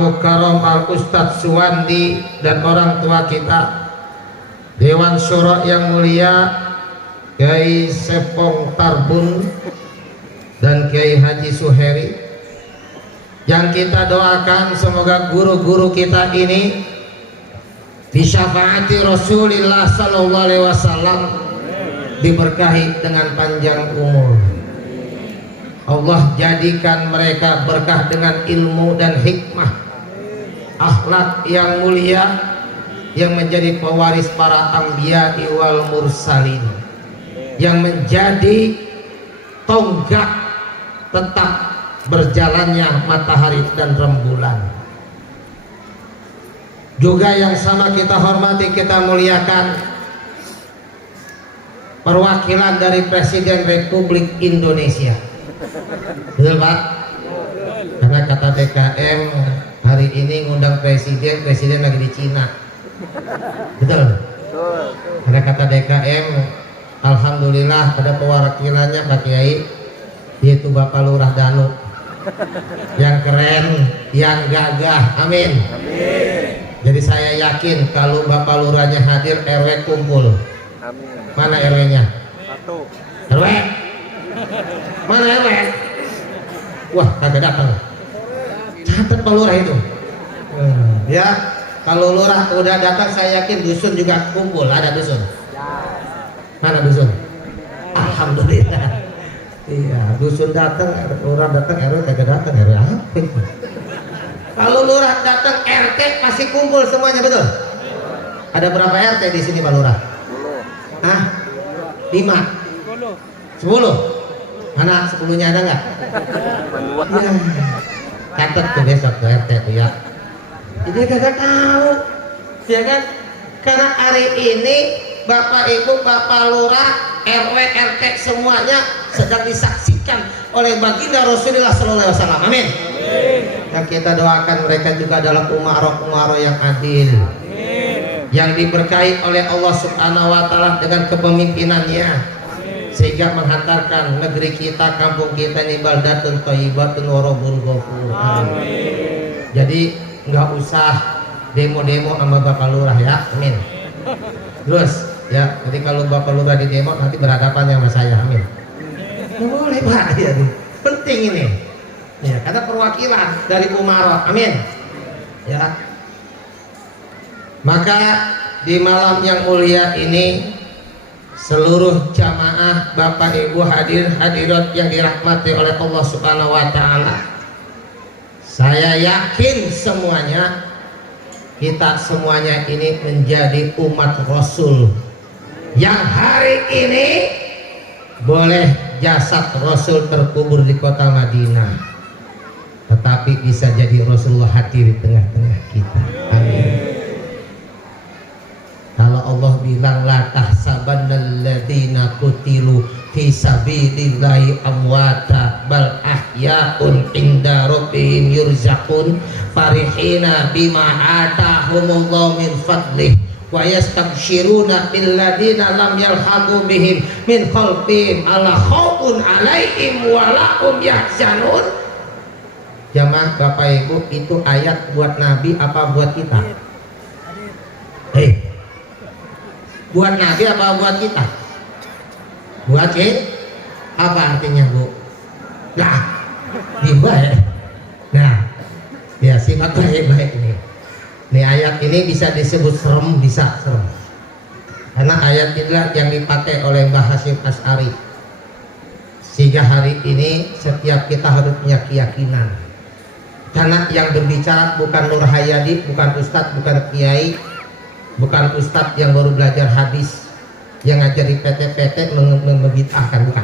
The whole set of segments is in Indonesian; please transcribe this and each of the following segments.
Al-Mukarram Al-Ustadz Suwandi dan orang tua kita, Dewan Syuro yang mulia Kiai Sepong Tarbun dan Kiai Haji Suheri, yang kita doakan semoga guru-guru kita ini disyafaati Rasulullah sallallahu alaihi wasallam, diberkahi dengan panjang umur. Allah jadikan mereka berkah dengan ilmu dan hikmah, akhlak yang mulia, yang menjadi pewaris para anbiya wal mursalin, yang menjadi tonggak tetap berjalannya matahari dan rembulan. Juga yang sama kita hormati, kita muliakan perwakilan dari Presiden Republik Indonesia. Betul Pak? Karena kata DKM hari ini ngundang presiden lagi di Cina. Betul? Karena kata DKM alhamdulillah ada perwakilannya Pak Kiai, yaitu Bapak Lurah Danut, yang keren, yang gagah. Amin. Jadi saya yakin kalau Bapak Lurahnya hadir, RW kumpul. Mana RW-nya? Satu. RW? Mana RW? Wah, kagak datang. Catat Pak Lurah itu. Ya, kalau Lurah udah datang, saya yakin dusun juga kumpul. Ada dusun? Mana dusun? Alhamdulillah. Iya, dusun datang, Lurah datang, RW kagak datang. RW apa? Kalau Lurah datang, RT pasti kumpul semuanya, betul? Ada berapa RT di sini Pak Lurah? 5? 10? Mana 10-nya ada nggak? Ya. Catat tuh besok ke RT tuh ya. Jadi kagak tahu, ya kan? Karena hari ini Bapak Ibu, Bapak Lurah, RW, RT semuanya sedang disaksikan oleh baginda Rasulullah SAW. Amin. Yang kita doakan mereka juga adalah umaro yang adil, yang diberkahi oleh Allah Subhanahu wa Ta'ala dengan kepemimpinannya, sehingga menghantarkan negeri kita, kampung kita ini baldatun thayyibatun wa rabbun ghafur. Jadi nggak usah demo-demo sama Bapak Lurah ya. Amin. Terus ya, jadi kalau Bapak Lurah di demo nanti berhadapan sama saya. Amin. Nggak boleh Pak ya, penting ini ya, karena perwakilan dari umaro. Amin ya. Maka di malam yang mulia ini, seluruh jamaah Bapak Ibu hadirat yang dirahmati oleh Allah Subhanahu wa Ta'ala, saya yakin semuanya, kita semuanya ini menjadi umat Rasul yang hari ini boleh jasad Rasul terkubur di kota Madinah, tetapi bisa jadi Rasulullah hadir di tengah-tengah kita. Amin. Kalau Allah bilang la tahsabannal ladzina qutilu fi sabilillahi amwata bal ahyaun inda rabbihim yurzaqun farihina bima atahumullahu min fadlih wa yastabshiruna bil ladzina lam yalhaqu bihim min khalfihim alla khaufun alaihim wa lahum yahzanun. Jamaah Bapak Ibu, itu ayat buat Nabi apa buat kita? Buat Nabi apa buat kita? Buat kita. Apa artinya Bu? Nah, baik. Nah, ya simak baik-baik ini. Nih ayat ini bisa disebut serem, bisa serem. Karena ayat inilah yang dipakai oleh Mbah Hasyim Asy'ari. Sehingga hari ini setiap kita harus punya keyakinan. Karena yang berbicara bukan Nur Hayadi, bukan Ustadz, bukan Kiai, bukan Ustadz yang baru belajar hadis, yang ngajar di PT-PT membid'ahkan, bukan.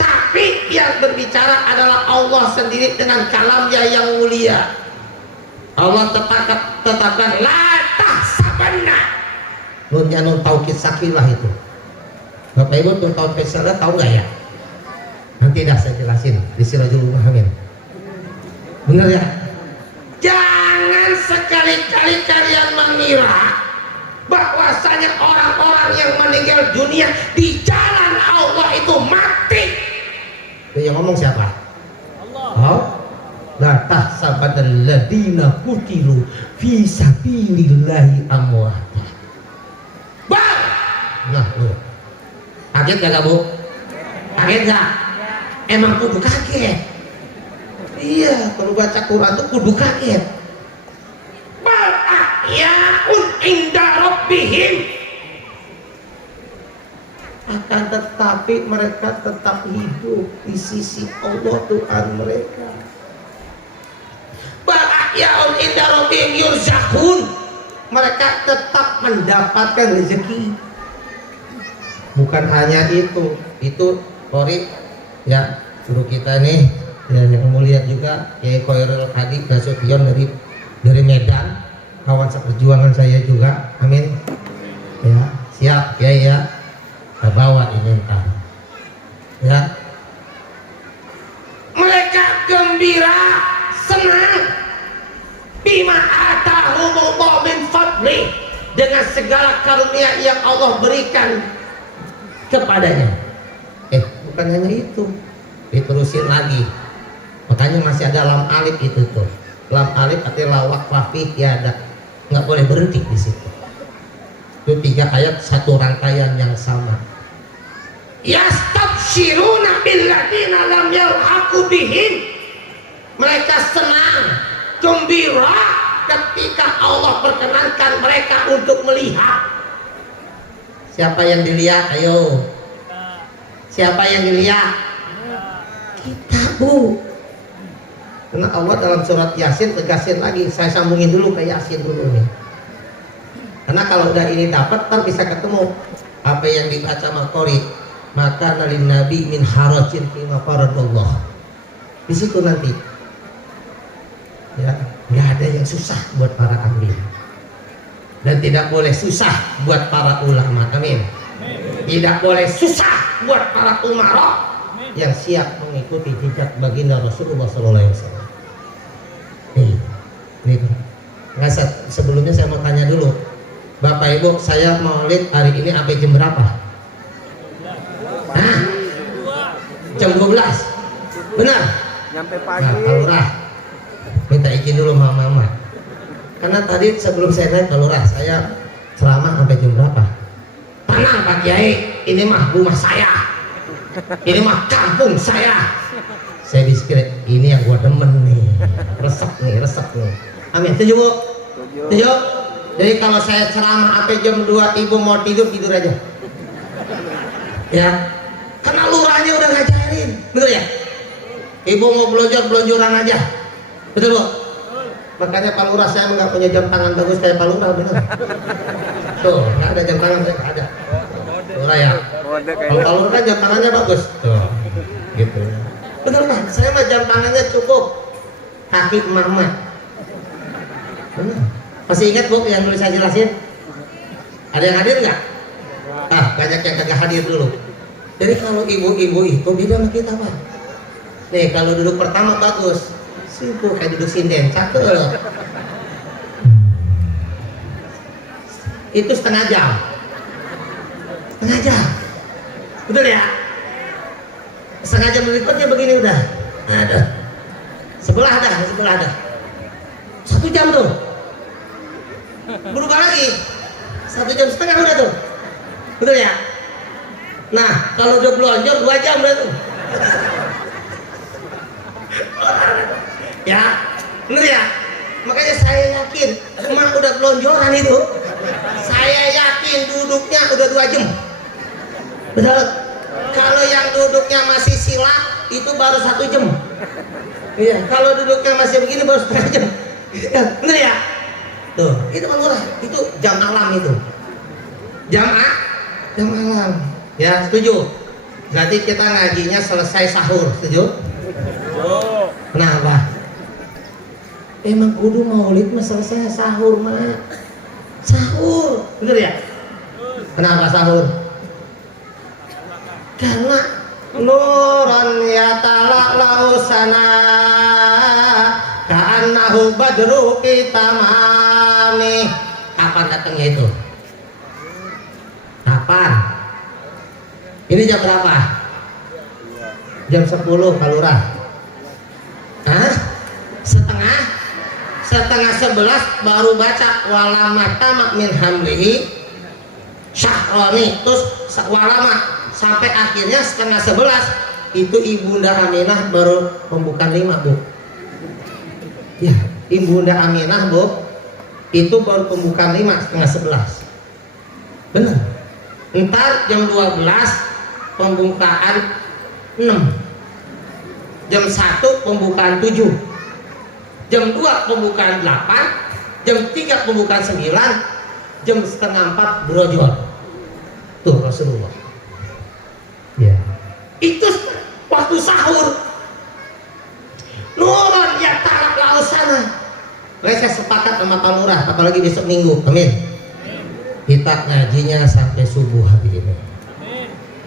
Tapi yang berbicara adalah Allah sendiri dengan kalamnya yang mulia. Allah tetapkan la tahsabanna. Nunnya nun taukid sakilah itu. Bapak Ibu nun taukid sakilah tahu nggak ya? Nanti dah saya jelasin di Sirajul Muhammin. Bener ya? Jangan sekali-kali kalian mengira bahwasanya orang-orang yang meninggal dunia di jalan Allah itu mati. Itu yang ngomong siapa? Allah. Oh? la tahsabanal ladina qutilu fi sabilillahi amwata. Bang! Nah, lu. Kaget gak kamu? Kaget gak? Emang kudu kaget. Iya, kalau baca Quran tuh kudu kaget. Bal ahyaun inda rabbihim, akan tetapi mereka tetap hidup di sisi Allah Tuhan mereka. Bal ahyaun inda rabbihim yurzaqun, mereka tetap mendapatkan rezeki. Bukan hanya itu Kori ya, guru kita nih ya, yang mulia juga Kiai Khairul Hadi Nasution dari Medan, kawan seperjuangan saya juga. Amin ya, siap Kiai ya, kita bawa ini entah ya. Mereka gembira, senang bima atahumullah min fadli, dengan segala karunia yang Allah berikan kepadanya. Bukan hanya itu, diterusin lagi. Makanya masih ada lam alif itu tuh. Lam alif artinya lawak wafih tiada, nggak boleh berhenti di situ. Itu 3 ayat satu rangkaian yang sama. Yastabshiruna billadzina lam yalhaqu bihim, mereka senang, gembira ketika Allah perkenankan mereka untuk melihat. Siapa yang dilihat? Ayo. Siapa yang dilihat? Kita, Bu. Karena Allah dalam surat Yasin tegasin lagi. Saya sambungin dulu ke Yasin dulu nih. Karena kalau udah ini dapat, ntar bisa ketemu apa yang dibaca Makori. Maka nalin nabi min harajin fima faradallah. Di situ nanti. Ya, nggak ada yang susah buat para ambil. Dan tidak boleh susah buat para ulama. Amin. Tidak boleh susah buat para umara yang siap mengikuti jejak baginda Rasulullah SAW. Nih, sebelumnya saya mau tanya dulu, Bapak Ibu, saya maulid hari ini sampai jam berapa? Hah? Jam 12. Benar? Nyampe pagi. Nah, Lurah, minta izin dulu sama Mama. Karena tadi sebelum saya naik ke Lurah, saya ceramah sampai jam berapa? Tenang Pak Kiai, ini mah rumah saya, ini mah kampung saya. Saya pikir ini yang gua demen nih, resep nih. Amin, setuju Bu? Setuju? Jadi kalau saya ceramah sampai jam 2, Ibu mau tidur aja. Ya, karena lurahnya udah ngajarin, betul ya? Ibu mau belonjoran aja, betul Bu? Makanya Pak Lurah saya nggak punya jam tangan bagus kayak Pak Lurah, bener. Tuh, nggak ada jam tangan, saya nggak ada. Lurah ya. Kalau Pak Lurah kan jam tangannya bagus. Tuh, gitu. Bener Pak, saya mah jam tangannya cukup kaki emak-emak. Bener. Masih ingat Bu yang dulu saya jelasin? Ada yang hadir nggak? Ah, banyak yang kagak hadir dulu. Jadi kalau ibu-ibu itu beda sama kita Pak. Nih kalau duduk pertama bagus. Sibuk kayak duduk sinden, cakep. Itu setengah jam. Betul ya? Setengah jam berikutnya begini udah. Ada. Sebelah ada. 1 jam tuh. Berubah lagi. 1,5 jam udah tuh. Betul ya? Nah, kalau udah belonjor 2 jam udah tuh. Ya, bener ya? Makanya saya yakin emak udah pelonjoran itu. Saya yakin duduknya udah 2 jam. Betul? Kalau yang duduknya masih silap itu baru 1 jam. Iya, kalau duduknya masih begini baru 1,5 jam. Ya, bener ya? Tuh, itu kan murah. Itu jam alam itu. Jam alam. Ya, setuju? Berarti kita ngajinya selesai sahur, setuju? Kenapa? Emang kudu maulid mah selesai sahur mah. Sahur, bener ya? Kenapa sahur? Karena nuran yatala'lau sana ka'annahu badru kitamami. Kapan datangnya itu? Kapan? Ini jam berapa? Jam 10 Pak Lurah. Hah? setengah 11 baru baca walama tamak min hamlihi syahroni, terus walama sampai akhirnya setengah 11 itu Ibunda Aminah baru pembukaan 5 Bu ya. Ibunda Aminah Bu itu baru pembukaan 5 setengah 11 benar. Ntar jam 12 pembukaan 6, jam 1 pembukaan 7, jam 2 pembukaan 8, jam 3 pembukaan 9, jam setengah 4 brojol. Tuh Rasulullah ya. Itu waktu sahur. Nurun ya talak lausana. Saya sepakat sama Pak Lurah, apalagi besok Minggu, amin. Kita ngajinya sampai subuh hari ini.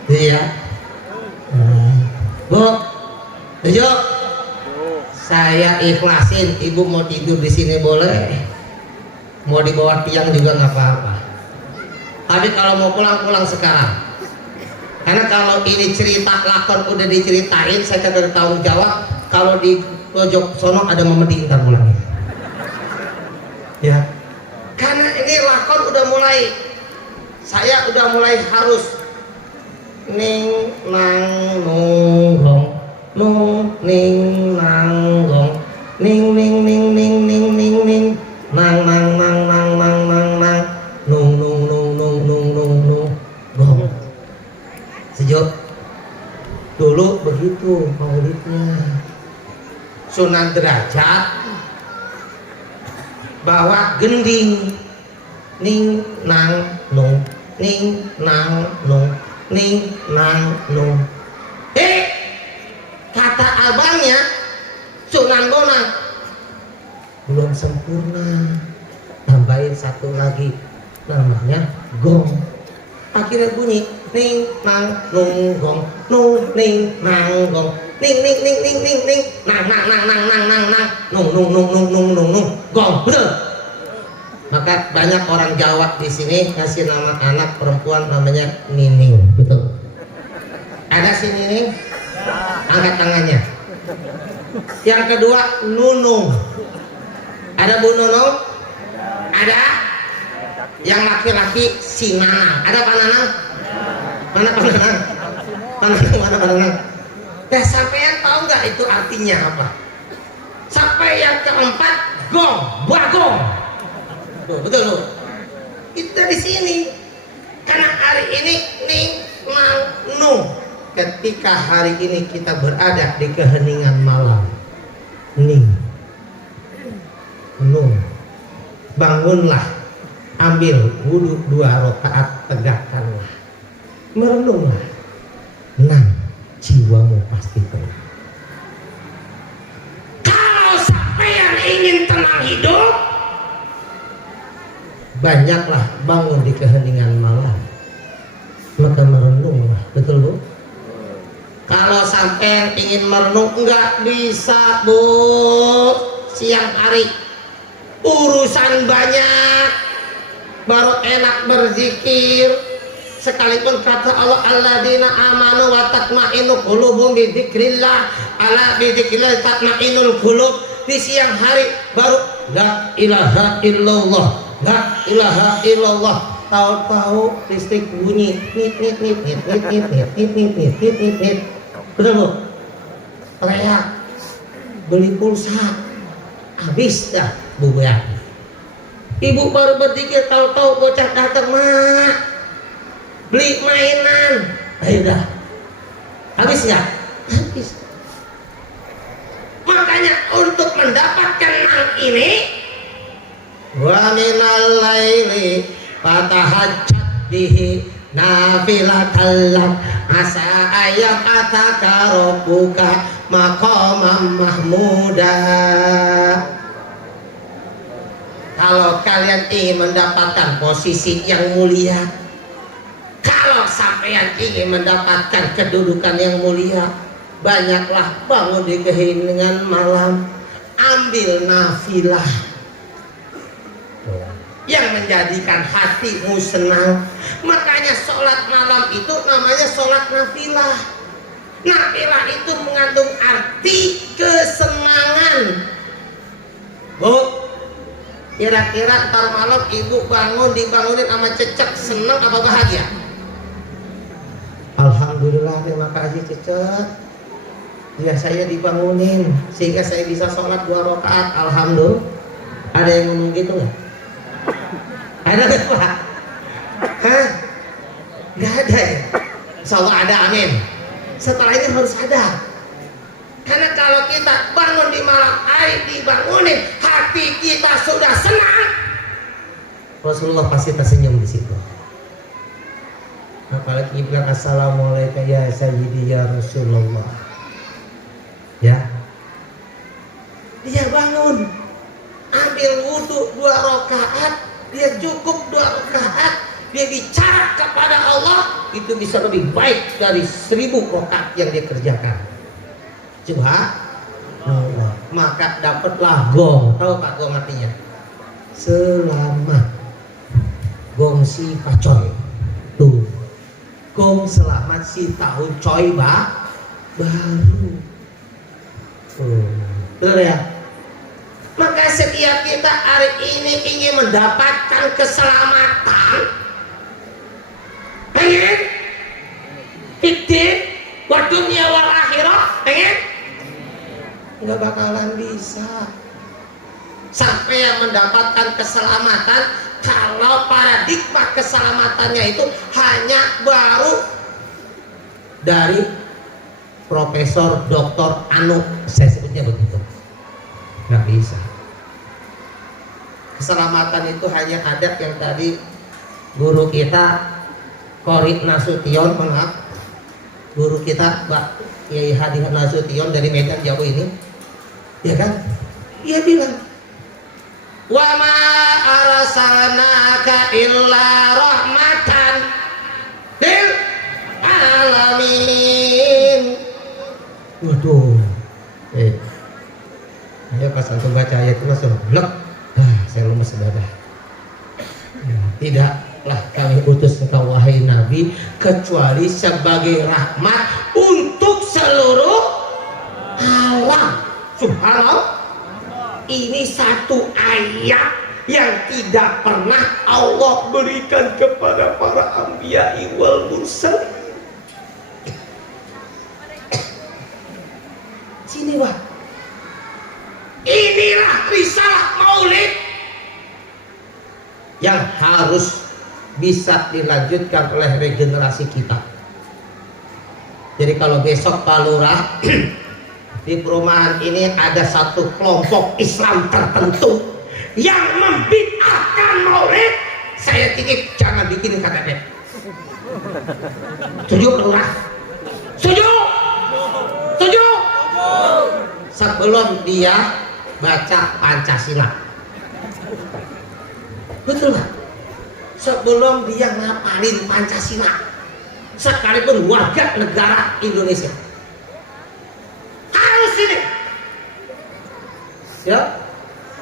Iya. Bu, setuju? Saya ikhlasin, ibu mau tidur di sini boleh, mau di bawah tiang juga nggak apa-apa. Tapi kalau mau pulang sekarang. Karena kalau ini cerita lakon udah diceritain, saya kagak tanggung jawab. Kalau di pojok sono ada memedi ntar pulangnya. Ya. Karena ini lakon udah mulai, saya udah mulai harus ning nang nung gong, nung ning nang gong, ning ning ning ning ning ning ning nang nang nang nang nang nang nang nung nung nung nung nung nung nung gong. Sejuk. Dulu begitu maulidnya. Sunan Derajat bawa gending, ning nang nung, ning nang nung, ning nang nung. Kata abangnya Sunan Bonang belum sempurna, tambahin satu lagi namanya gong. Akhirnya bunyi ning nang nung gong, nung ning nang gong, ning ning ning ning ning ning nang nang nang nang nang nang nang nung nung nung nung nung nung nung gong. Betul. Maka banyak orang Jawa di sini kasih nama anak perempuan namanya Nining. Betul. Ada si Nining? Angkat tangannya. Yang kedua Nunung. Ada Bu Nunung? Ada? Yang laki-laki si Nanang. Ada Pak Nanang? Mana Pak Nanang? Mana Pak Nanang? Ya sampean tahu nggak itu artinya apa? Sampai yang keempat gong, bagong. Betul loh. Kita di sini karena hari ini ning nang nung. Ketika hari ini kita berada di keheningan malam, ning nung, bangunlah, ambil wudhu 2 rakaat, tegakkanlah, merenunglah, nang jiwamu pasti tenang. Kalau sampean ingin tenang hidup, banyaklah bangun di keheningan malam, maka merenunglah. Betul Bu? Kalau sampai ingin merenung nggak bisa Bu, siang hari urusan banyak, baru enak berzikir. Sekalipun kata Allah alladzina amanu wa tatma'innu qulubuhum bi dzikrillah, ala bi dzikrillah tatma'innul qulub. Di siang hari baru la ilaha illallah, la ilaha illallah. Tahu-tahu listrik bunyi nit nit nit nit nit nit nit nit nit nit nit nit nit. Betul Bu? Teriak beli pulsa habis dah Bu ya. Ibu baru berzikir, tahu-tahu bocah datang, mak beli mainan. Ayo dah habis nggak? Habis. Makanya untuk mendapatkan nang ini, wa minal laili fatahajjat bihi nafilatan asa ayat ataka rabbuka maqamam mahmuda. Kalau kalian ingin mendapatkan posisi yang mulia, kalau sampean ingin mendapatkan kedudukan yang mulia, banyaklah bangun di keheningan malam, ambil nafilah yang menjadikan hatimu senang. Makanya sholat malam itu namanya sholat nafilah. Nafilah itu mengandung arti kesenangan. Bu, Kira-kira ntar malam ibu bangun dibangunin sama Cecek, senang apa bahagia? Alhamdulillah, terima kasih Cecek. Ya saya dibangunin sehingga saya bisa sholat 2 rakaat. Alhamdulillah. Ada yang ngomong gitu nggak? Ada nggak Pak? Hah? Nggak ada ya? Insyaallah ada, amin. Setelah ini harus ada. Karena kalau kita bangun di malam hari dibangunin, hati kita sudah senang. Rasulullah pasti tersenyum di situ. Apalagi bilang assalamualaikum ya sayyidi ya Rasulullah. Ya. Dia bangun, ambil wudhu 2 rakaat, dia cukup 2 rakaat, dia bicara kepada Allah, itu bisa lebih baik dari 1000 rakaat yang dia kerjakan. Coba Allah, maka dapatlah gong. Tahu Pak gong artinya? Selamat. Gong si pacoy. Tuh. Gong selamat si tahun coy baru. Betul ya? Maka setiap kita hari ini ingin mendapatkan keselamatan, pengen fiddin wa dunya wal akhirah, pengen, nggak bakalan bisa sampai yang mendapatkan keselamatan kalau paradigma keselamatannya itu hanya baru dari Profesor Doktor Anu, saya sebutnya begitu. Nggak bisa. Keselamatan itu hanya ada yang tadi guru kita Qori Nasution, maaf, guru kita Mbak Kiai Hadi Nasution dari Medan Jauh ini, ya kan? Dia bilang, wa ma arsalnaka illa rahmatan lil alamin. Waduh, ayo pas aku baca ayat itu langsung blek, saya lemes dada. Tidaklah kami utus engkau wahai Nabi kecuali sebagai rahmat untuk seluruh alam. Subhanallah. Ini satu ayat yang tidak pernah Allah berikan kepada para anbiya wal mursalin. Sini Wah. Inilah risalah maulid yang harus bisa dilanjutkan oleh regenerasi kita. Jadi kalau besok Pak Lurah di perumahan ini ada satu kelompok Islam tertentu yang membid'ahkan maulid, saya titip jangan bikin KTP. Setuju Pak Lurah? Setuju? Setuju? Sebelum dia baca Pancasila, betul nggak? Sebelum dia ngapalin Pancasila, sekalipun warga negara Indonesia, harus ini. Ya,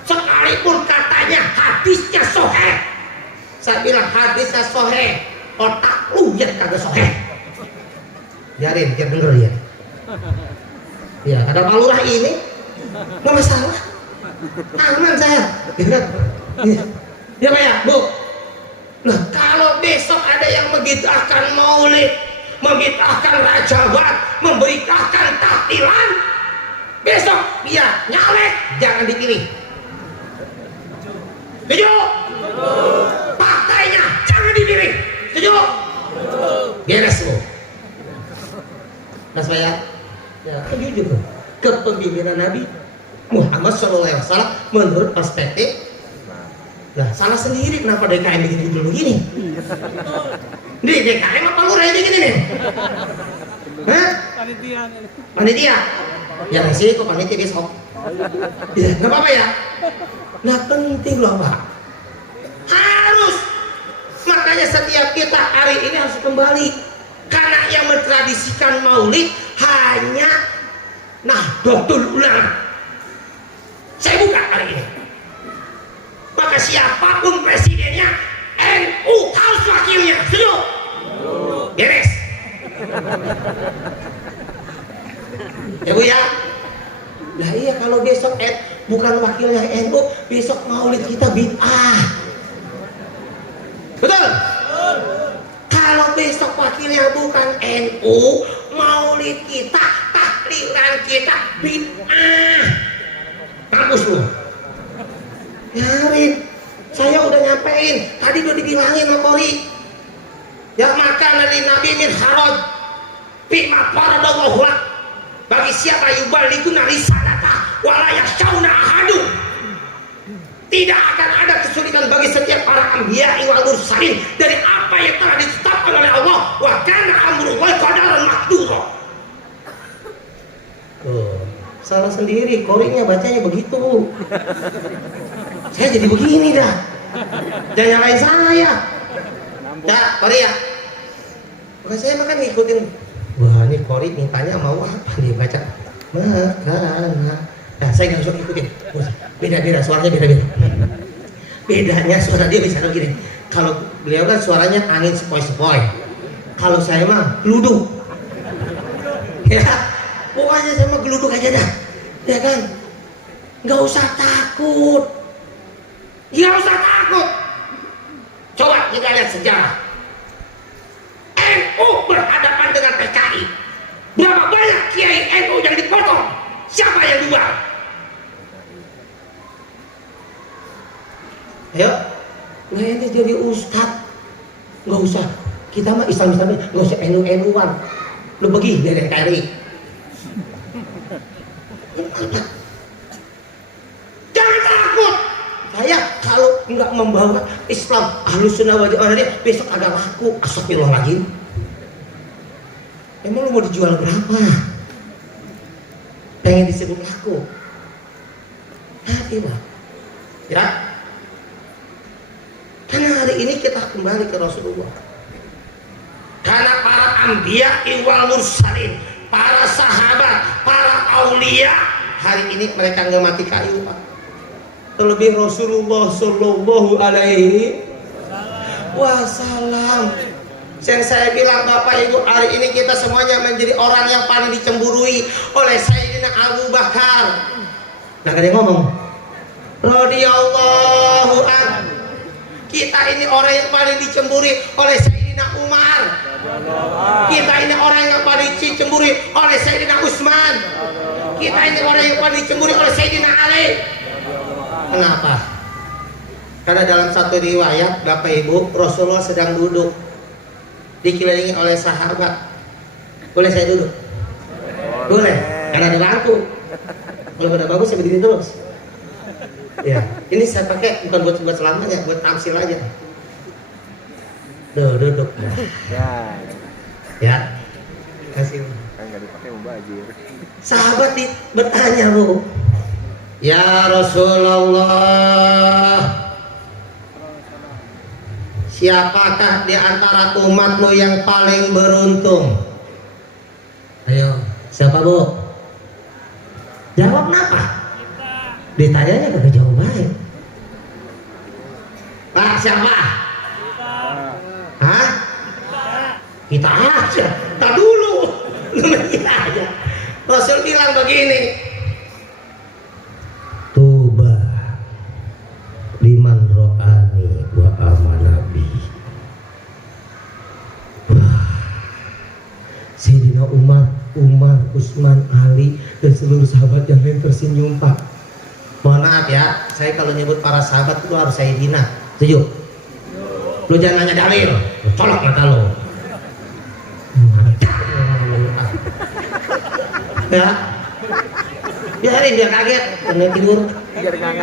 sekalipun katanya hadisnya soheh, saya bilang hadisnya soheh, otak lu ya kagak soheh. Biarin, dia denger ya. Ya, ada Pak Lurah ini nggak masalah, aman saya, gitu kan? Ya Pak ya, Bu. Nah, kalau besok ada yang membid'ahkan maulid, membid'ahkan rajawat, memberitakan tahlilan, besok dia nyalek, jangan dipilih. Setuju? Partainya jangan dipilih. Setuju? Beres Bu. Nah saya ya jujur kepemimpinan Nabi Muhammad SAW menurut perspektif. Nah salah sendiri kenapa DKM bikin judul begini. Di DKM apa lu ready gini nih? Hah? Panitia ya resiko panitia besok ya nggak apa-apa ya. Nah penting loh Pak, harus, makanya setiap kita hari ini harus kembali, karena yang mentradisikan maulid hanya Nahdlatul Ulama. Saya buka hari ini, maka siapapun presidennya NU harus wakilnya. Setuju? Beres. Ya Bu ya. Nah iya kalau besok bukan wakilnya NU, besok maulid kita bid'ah. Betul? Kalau besok wakilnya bukan NU, maulid kita, takliran kita bid'ah. Kampus lu. Yarin, saya udah nyampein, tadi udah dibilangin sama Kori. Ya maka dari Nabi min haraj bima faradallahu lak. Bagi siapa yuballighuna risalata wala yakhshawna ahadun, tidak akan ada kesulitan bagi setiap para anbiya wal mursalin dari apa yang telah ditetapkan oleh Allah. Wa kana amrullahi qadaran maqdura. Salah sendiri, Korinya bacanya begitu. Saya jadi begini dah. Jangan nyalain saya. Ya, Kori ya. Bukan saya makan ngikutin. Wah, ini Kori mintanya mau apa dia baca? Makana. Nah, saya nggak usah ngikutin. Beda-beda, suaranya beda-beda. Bedanya suara dia bisa begini. Kalau beliau kan suaranya angin sepoi-sepoi. Kalau saya mah geluduk. Ya, pokoknya sama geluduk aja dah. Ya kan? Nggak usah takut. Nggak usah takut. Coba kita lihat sejarah. NU berhadapan dengan PKI. Berapa banyak kiai NU yang dipotong? Siapa yang jual? Ayo, nah ini jadi ustad. Nggak usah. Kita mah Islam-Islam, nggak usah NU-NU-an. Lu pergi dari NKRI. Jangan takut. Saya kalau nggak membawa Islam Ahlus Sunnah wal Jamaah besok ada laku. Astagfirullahaladzim. Emang lu mau dijual berapa? Pengen disebut laku? Hati lah. Ya. Karena hari ini kita kembali ke Rasulullah. Karena para anbiya wal mursalin, para sahabat, para aulia, hari ini mereka nggak mati kayu, Pak. Terlebih Rasulullah Shallallahu Alaihi Wasallam. Yang saya bilang Bapak Ibu, hari ini kita semuanya menjadi orang yang paling dicemburui oleh Sayyidina Abu Bakar. Nah, ada yang ngomong radhiyallahu anhu. Kita ini orang yang paling dicemburi oleh Sayyidina Umar. Kita ini orang yang paling dicemburi oleh Sayyidina Utsman. Kita ini orang yang paling dicemburi oleh Sayyidina Ali. Kenapa? Karena dalam satu riwayat Bapak Ibu, Rasulullah sedang duduk dikelilingi oleh sahabat. Boleh saya duduk? Boleh, karena ada lampu. Kalau udah bagus saya berdiri terus. Ya, ini saya pakai bukan buat selamanya, buat tamsil aja. Duduk. Ya, kasih. Kan nggak dipakai mubazir. Sahabat bertanya, Bu, ya Rasulullah, siapakah di antara umatmu yang paling beruntung? Ayo, siapa Bu? Jawab kenapa? Ditanyanya kagak jawab baik. Pak, siapa? Hah? Kita aja. Tak dulu. Kita aja. Rasul bilang begini. Tuba liman ro'ani wa amanabi. Sayyidina Umar, Utsman, Ali dan seluruh sahabat yang lain tersenyum, Pak. Mohon maaf ya, saya kalau nyebut para sahabat itu harus Sayyidina. Setuju? Lu jangan nanya dalil, colok mata lo. Ya, biarin dia kaget, kena tidur.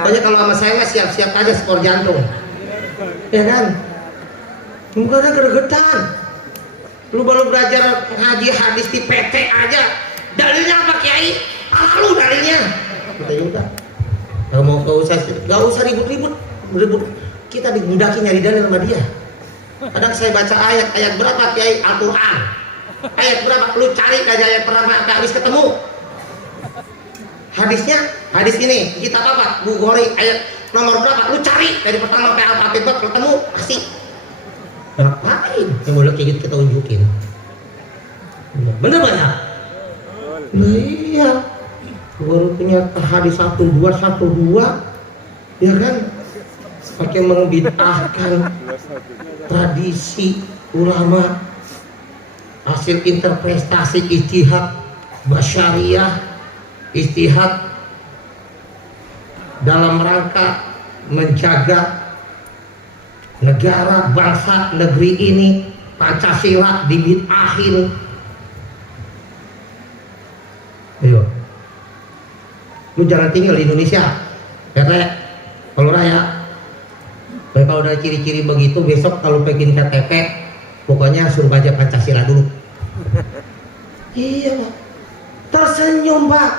Pokoknya kalau sama saya mah siap-siap aja skor jantung. Ya kan? Bukannya gregetan. Lu baru belajar ngaji hadis di PT aja. Dalilnya apa Kiai? Apa lu dalilnya? Kita juga. Gak usah ribut-ribut. Kita dimudaki nyari dalil sama dia. Kadang saya baca ayat berapa Kiai? Al-Quran. Ayat berapa? Lu cari aja ayat berapa sampai habis ketemu. Hadisnya, hadis ini kitab apa? Bukhari ayat nomor berapa? Lu cari dari pertama sampai Al-Fatihah ketemu pasti. Ngapain? Yang boleh kayak gitu kita unjukin. Bener banyak. Nah iya. baru punya hadis 1212 ya kan, pakai membid'ahkan tradisi ulama, hasil interpretasi ijtihad basyariah, ijtihad dalam rangka menjaga negara, bangsa, negeri ini, Pancasila dibid'ahin. Ayo, lu jangan tinggal di Indonesia ya kayak kalau raya. Baik, kalau udah ciri-ciri begitu, besok kalau pengen KTP pokoknya suruh baca Pancasila dulu. Iya Pak, tersenyum Pak.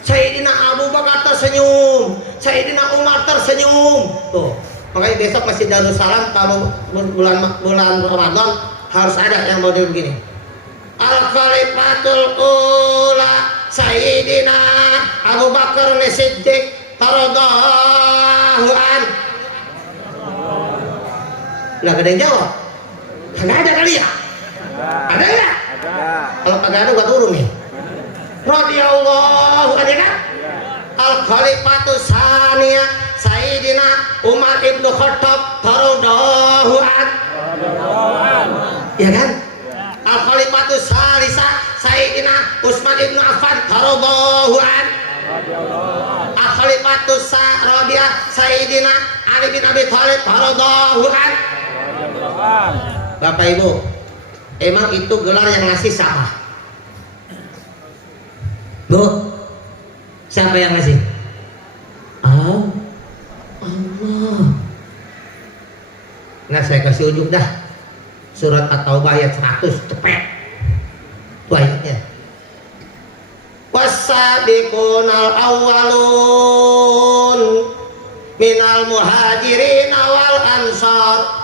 Sayyidina Abu Bakar tersenyum, Sayyidina Umar tersenyum. Tuh, makanya besok Masjid Darussalam kalau bulan Ramadan harus ada yang model begini. Al-Khalifatul Ula Sayyidina Abu Bakar As-Siddiq radhiyallahu an. Lah gak ada yang jawab. Kagak ada kali ya? Ada ya? Kalau kagak ada gua turun nih. Radhiyallahu anhu kan? Al-Khalifatus Saniyah Sayyidina Umar ibn Khattab radhiyallahu an. Ya kan? Al-Khalifatus Salisah Sayyidina Utsman ibn Affan radhiyallahu an. Al-Khalifatus Rabi'ah Sayyidina Ali bin Abi Thalib radhiyallahu an. Bapak Ibu, emang itu gelar yang ngasih siapa? Bu, siapa yang ngasih? Allah. Nah, saya kasih unjuk dah. Surat At-Taubah ayat 100, cepet. Itu ayatnya. Wasabiqunal awwalun minal muhajirin wal ansar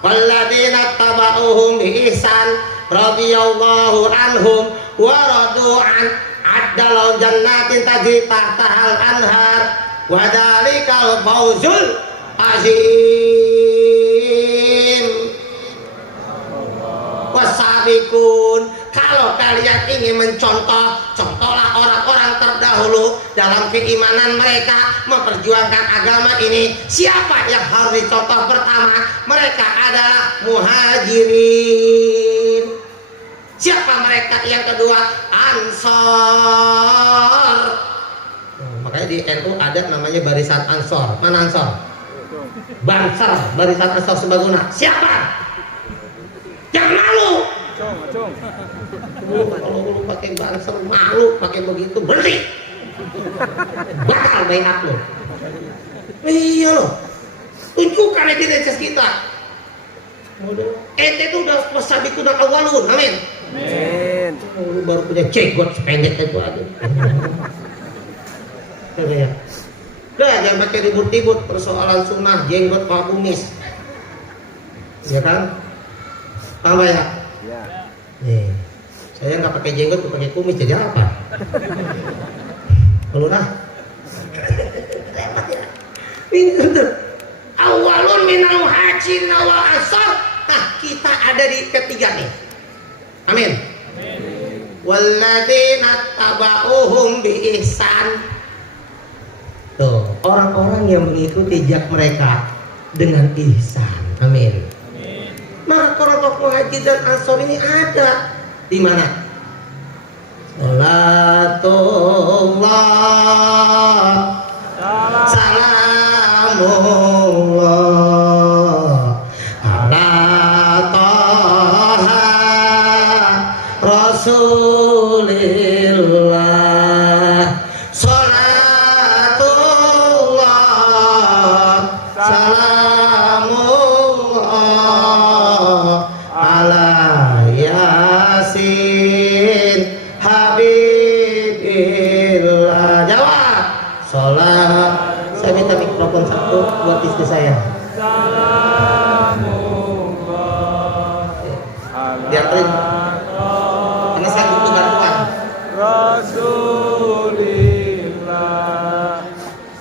walladzina tabauhum bi ihsan radhiyallahu anhum wa radu an addalau jannatin tajri tahtahal anhar wa dzalikal fawzul azim. Wasabiqun, kalau kalian ingin mencontoh, contohlah orang-orang terdahulu dalam keimanan mereka memperjuangkan agama ini. Siapa yang harus dicontoh pertama? Mereka adalah muhajirin. Siapa mereka yang kedua? Ansor. Makanya di NU ada namanya barisan Ansor. Mana Ansor? Banser, barisan Ansor Sebaguna. Siapa? Jangan malu. Kalau lu pakai banser malu, pakai begitu berhenti. Bakal bayar lu. Iya loh. Tunjukkan identitas kita. Ente itu udah wasabiqun awwalun. Amin. Amin. Lu baru punya jenggot sependek itu aja. Udah, jangan pakai ribut-ribut persoalan sunnah jenggot pak kumis. Ya kan? Paham ya? Ya. Nih, saya nggak pakai jenggot, pakai kumis, jadi apa? Kalau nah, repot ya. Ini betul. Awalun minal muhajirin wal ansar. Nah, kita ada di ketiga nih. Amin. Walladzina tabauhum bi ihsan. Tuh, orang-orang yang mengikuti jejak mereka dengan ihsan. Amin. Maka kelompok muhajir dan ansor ini ada di mana? Salatullah salamullah ala taha rasulillah. Salatullah salamullah ala yasin habibillah. Jawab. Sholat. Saya minta mikrofon satu buat istri saya. Dianterin. Karena saya butuh bantuan. Rasulillah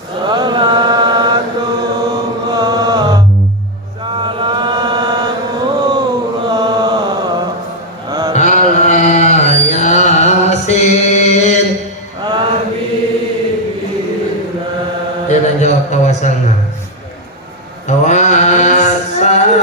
salatullah salamullah Ala yasin amin. dan jawab tawasalna. Tawasal.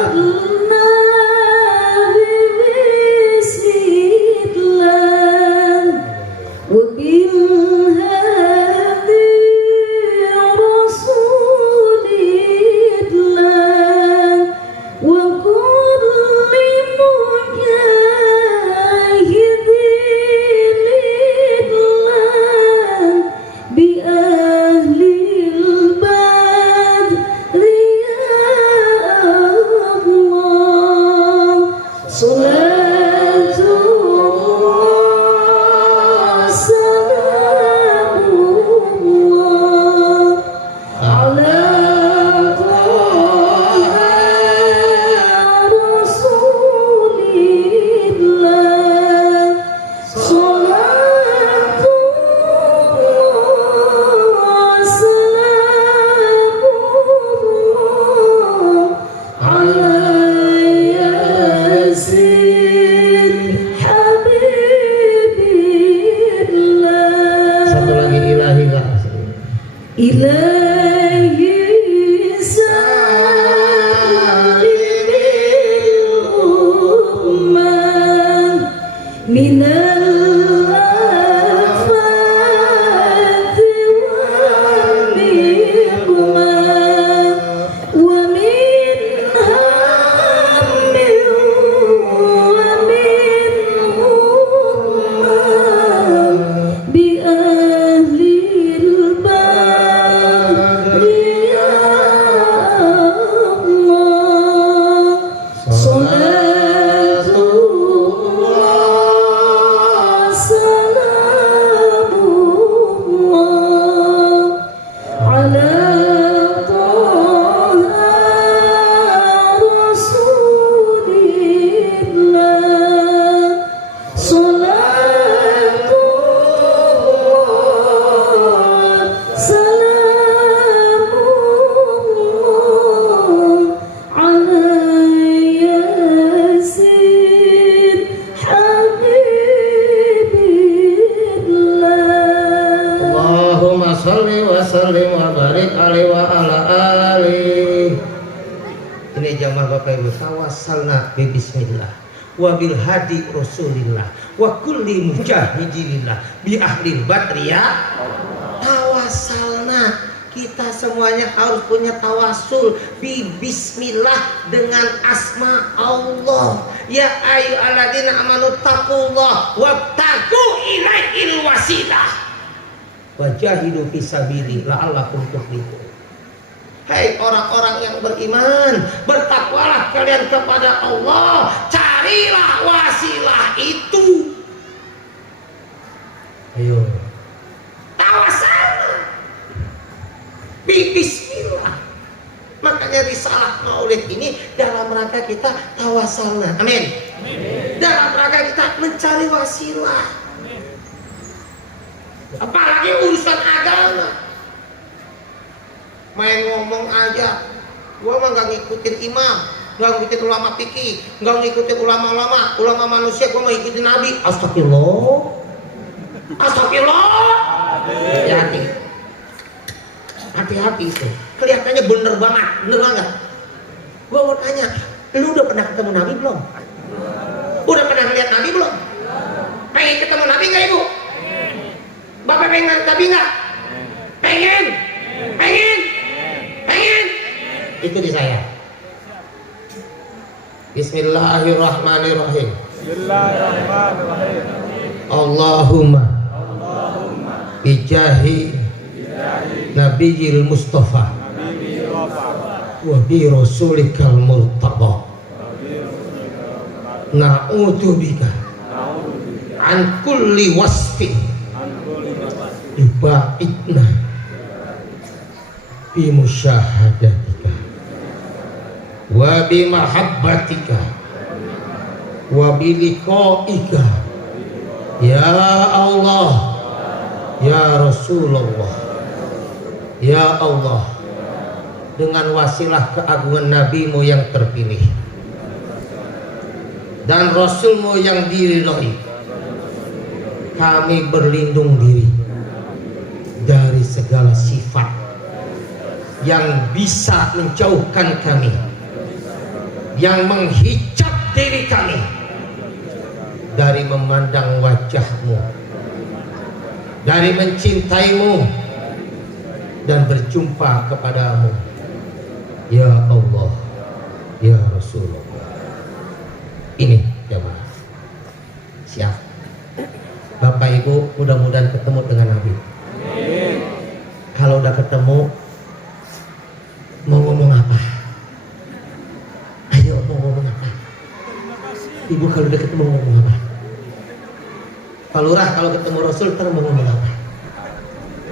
Tawassalna bi bismillah wa bil hadi rasulillah wa kulli mujahidillah bi ahlil badriya. Tawassalna, kita semuanya harus punya tawasul bi bismillah dengan asma Allah. Ya ayyuhalladzina amanu taqullah wabtaqu ilaihil wasilah wajahidu fisabilillah la'allakum tuflihun. Hei orang-orang yang beriman, bertakwalah kalian kepada Allah, carilah wasilah itu. Ayo, tawasalna bismillah. Makanya risalah maulid ini dalam rangka kita tawasalna. Amin. Dalam rangka kita mencari wasilah. Apalagi urusan agama. Main ngomong aja, gua mah gak ngikutin imam, gak ngikutin ulama fikih, gak ngikutin ulama manusia, gua mau ngikutin nabi. Astagfirullah, hati-hati itu. Kelihatannya bener banget, Gua mau tanya, lu udah pernah ketemu nabi belum? Udah pernah lihat nabi belum? Pengen ketemu nabi nggak ibu? Bapak pengen nabi nggak? Pengen. Itu di saya. Bismillahirrahmanirrahim. Allahumma bijahi Nabiyil Mustafa wa bi rasulikal murtaba na'udzubika an kulli wasfin ibaidna bi musyahadatika wa bi mahabbatika wa bi liqaika ya Allah ya Rasulullah ya Allah, dengan wasilah keagungan nabimu yang terpilih dan rasulmu yang diridhoi, kami berlindung diri dari segala sifat yang bisa menjauhkan kami, yang menghijab diri kami dari memandang wajah-Mu, dari mencintaimu dan berjumpa kepadamu. Ya Allah, ya Rasulullah. Ini jamaah. Siap. Bapak Ibu mudah-mudahan ketemu dengan Nabi. Kalau udah ketemu, mau ngomong apa? Ayo, mau ngomong apa? Ibu kalau udah ketemu mau ngomong apa? Pak Lurah kalau ketemu Rasul ntar mau ngomong apa?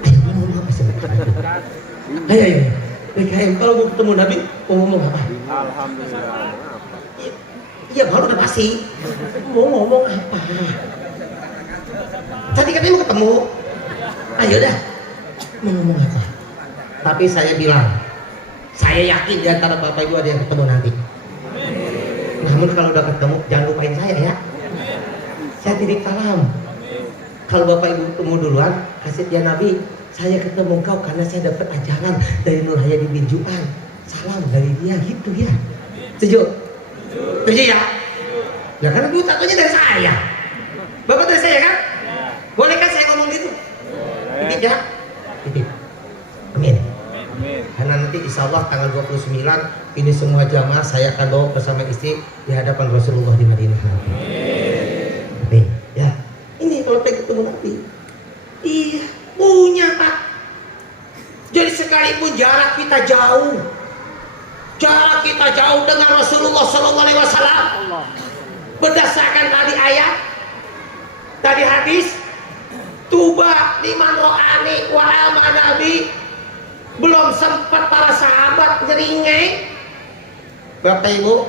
Ayo, mau ngomong apa sih? Ayo. BKM kalau mau ketemu Nabi mau ngomong apa? Alhamdulillah. Iya, baru udah pasti. Mau ngomong apa? Tadi katanya mau ketemu. Ayo dah. Mau ngomong apa? Tapi saya bilang, saya yakin di antara Bapak Ibu ada yang ketemu nanti. Namun kalau udah ketemu, jangan lupain saya ya. Saya titip salam. Kalau Bapak Ibu ketemu duluan, kasih dia Nabi, saya ketemu kau karena saya dapat ajaran dari Nur Hayati bin Ju'an. Salam dari dia, gitu ya. Setuju? Setuju ya? Ya kan itu tatonya dari saya. Bapak dari saya kan? Boleh kan saya ngomong gitu? Titip ya? Titip. Amin. Karena nanti insya Allah tanggal 29 ini semua jamaah saya akan bawa bersama istri di hadapan Rasulullah di Madinah. Nih, ya. Ini kalau pengen ketemu Nabi. Iya, punya Pak. Jadi sekalipun jarak kita jauh dengan Rasulullah SAW, berdasarkan tadi ayat, tadi hadis, tuba liman ro'ani wa ama nabi, belum sempat para sahabat nyeringai. Bapak Ibu,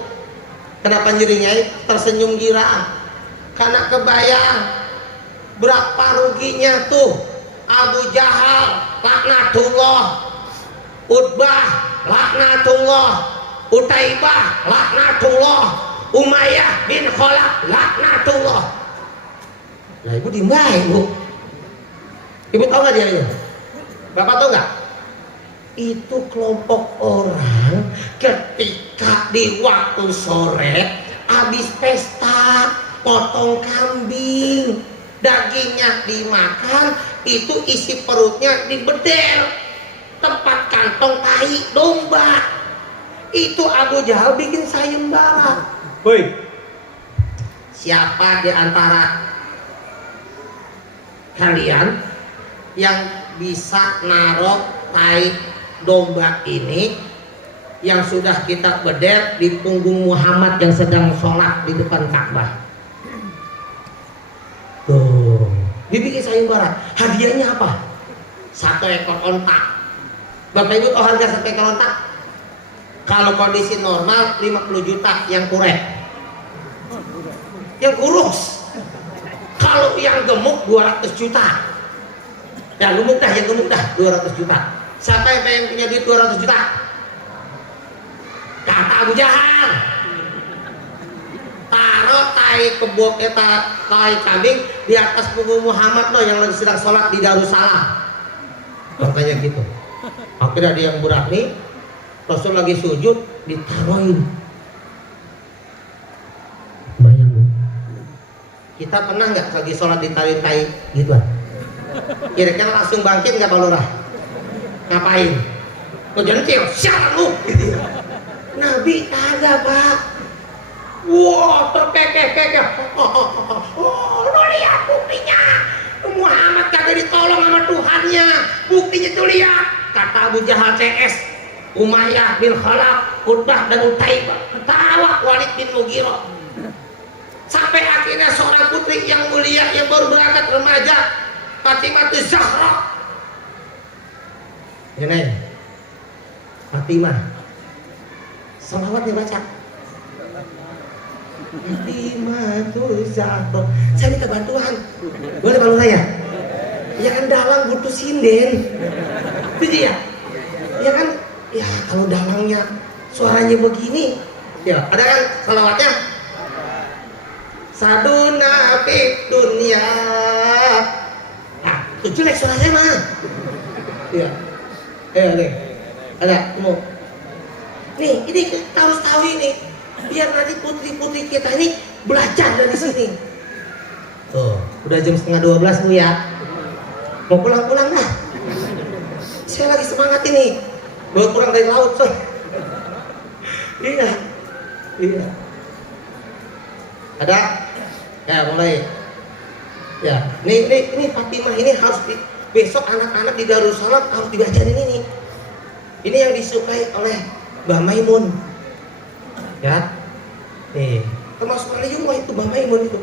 kenapa nyeringai? Tersenyum girang karena kebayang berapa ruginya tuh Abu Jahal laknatullah, Utbah laknatullah, Utaibah laknatullah, Umayyah bin Khalaf laknatullah. Nah ibu dimai ibu. Ibu tahu nggak dia itu? Bapak tahu nggak? Itu kelompok orang ketika di waktu sore habis pesta potong kambing, dagingnya dimakan, itu isi perutnya dibedel, tempat kantong tai domba. Itu Abu Jahal bikin sayembara. Woi, siapa di antara kalian yang bisa naruh tai domba ini yang sudah kita bedel di punggung Muhammad yang sedang sholat di depan Ka'bah? Tuh, dibikin sayembara. Hadiahnya apa? 1 ekor ontak. Bapak Ibu tahu harga 1 ekor ontak? Kalau kondisi normal 50 juta yang kurek, yang kurus. Kalau yang gemuk 200 juta. Ya gemuk dah, yang gemuk dah 200 juta. Siapa yang pengen punya duit 200 juta? Kata Abu Jahal, taruh tai kebun tai kambing di atas punggung Muhammad loh yang lagi sedang sholat di Darussalam. Katanya gitu. Akhirnya dia yang berani, Rasul lagi sujud ditaruhin. Bayangin, kita pernah nggak lagi sholat ditaruhin tai gituan? Kira-kira langsung bangkit nggak Pak Lurah? Ngapain? Kau jangan cewek, siapa lu? Gitu. Nabi kagak Pak. Wah, terkekeh-kekeh. Lu lihat buktinya. Muhammad kagak ditolong sama Tuhannya. Buktinya tuh lihat. Kata Abu Jahal CS, Umayyah bin Khalaf, Utbah dan Utaibah. Ketawa Walid bin Mughirah. Sampai akhirnya seorang putri yang mulia yang baru berangkat remaja, Fatimah Zahra. Ini Fatimah. Salawat dibaca. Fatimah Zahra. Saya minta bantuan. Boleh bantu saya? Ya kan dalang butuh sinden. Begitu ya? Ya kan? Ya kalau dalangnya suaranya begini, ya ada kan salawatnya? Saduna fid dunya. Nah, itu jelek suara saya mah. Iya. Nih. Ada mau? Nih, ini kita harus tahu ini, biar nanti putri-putri kita ini belajar dari sini. Tuh, udah jam 11:30 Bu ya. Mau pulang-pulang dah. Saya lagi semangat ini. Baru pulang dari laut, so. Iya. Iya. Ada? Ya, mulai. Ya, ini Fatimah ini harus besok anak-anak di Darussalam harus dibacain ini. Ini yang disukai oleh Mbah Maimun. Ya. Nih, termasuk Aliyumah itu Mbah Maimun itu.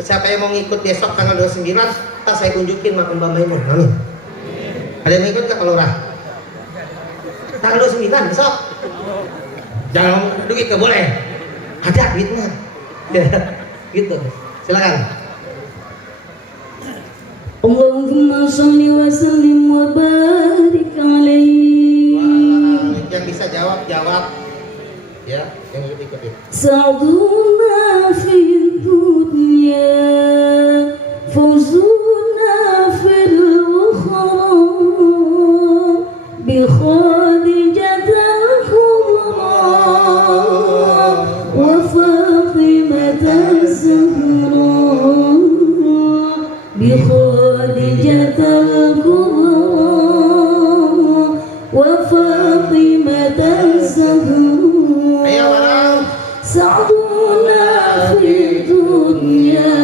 Siapa yang mau ngikut besok tanggal 29, saya tunjukin makam Mbah Maimun. Amin. Ada yang mau ikut Kak Lurah? Tanggal 29 besok. Jangan ngomong duit, gak boleh. Ada duitnya. Ya, gitu. Silakan. Allahumma sholli wa sallim wa barik alaihi. Yang bisa jawab. Ya, yang ikut. Sa'duna fid dunya, fawzuna fil ukhra, bi khadijatil kubra wa Fatimatal Zahra, bi khadijatil kubra wa Fatimatal Zahra. Ayo bareng. سعدنا في الدنيا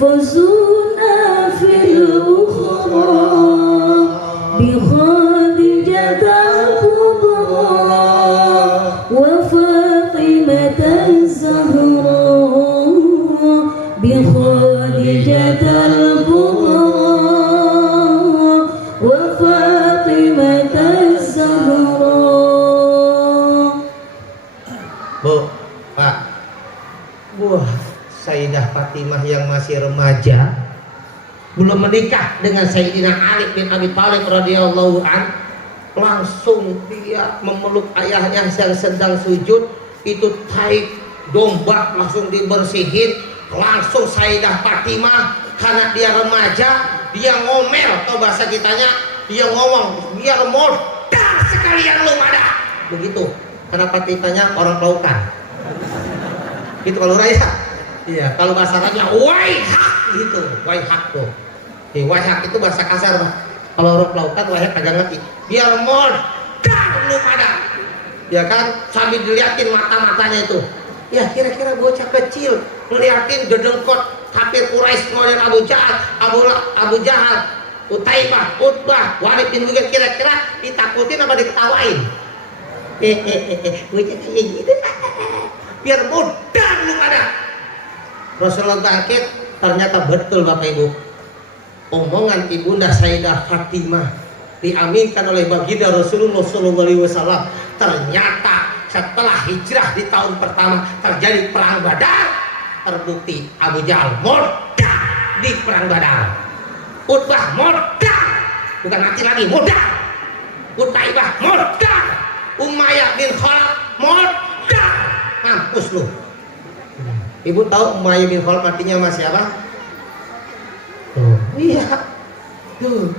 فوزنا في الأخرى بخادجة الكبرى وفاطمة الزهراء بخادجة الكبرى وفاطمة الزهراء. Bu, Pak. Wah, Sayyidah Fatimah yang masih remaja, belum menikah dengan Sayyidina Ali bin Abi Thalib radhiyallahu an, langsung dia memeluk ayahnya yang sedang sujud, itu taib domba langsung dibersihin, langsung Sayyidah Fatimah karena dia remaja, dia ngomel atau bahasa kitanya, dia ngomong, biar modal sekalian lu pada. Begitu. Karena Fatimahnya orang Pelaukan. Gitu kalau raya. Iya, kalau bahasa Arabnya waihak gitu, waihak tuh. Waihak itu bahasa kasar, Pak. Kalau orang Pelaukan waihak kagak ngerti. Biar modal lu pada. Ya kan, sambil diliatin mata-matanya itu. Ya kira-kira bocah kecil ngeliatin dedengkot kafir Quraisy ngoler Abu Jahal, Utaibah, Utbah, Walid bin Mughirah, kira-kira ditakutin apa diketawain? Bocah kayak gitu. Biar modal lu pada. Rasulullah bangkit, ternyata betul Bapak Ibu. Omongan ibunda Sayyidah Fatimah diaminkan oleh baginda Rasulullah SAW. Ternyata setelah hijrah di tahun pertama terjadi perang Badar, terbukti Abu Jahal modal di perang Badar. Utbah modal, bukan mati lagi, modal. Utaibah modal. Umayyah bin Khalaf modal. Mampus lu. Ibu tahu Umayyah bin Khalaf matinya sama siapa? Iya. Tuh.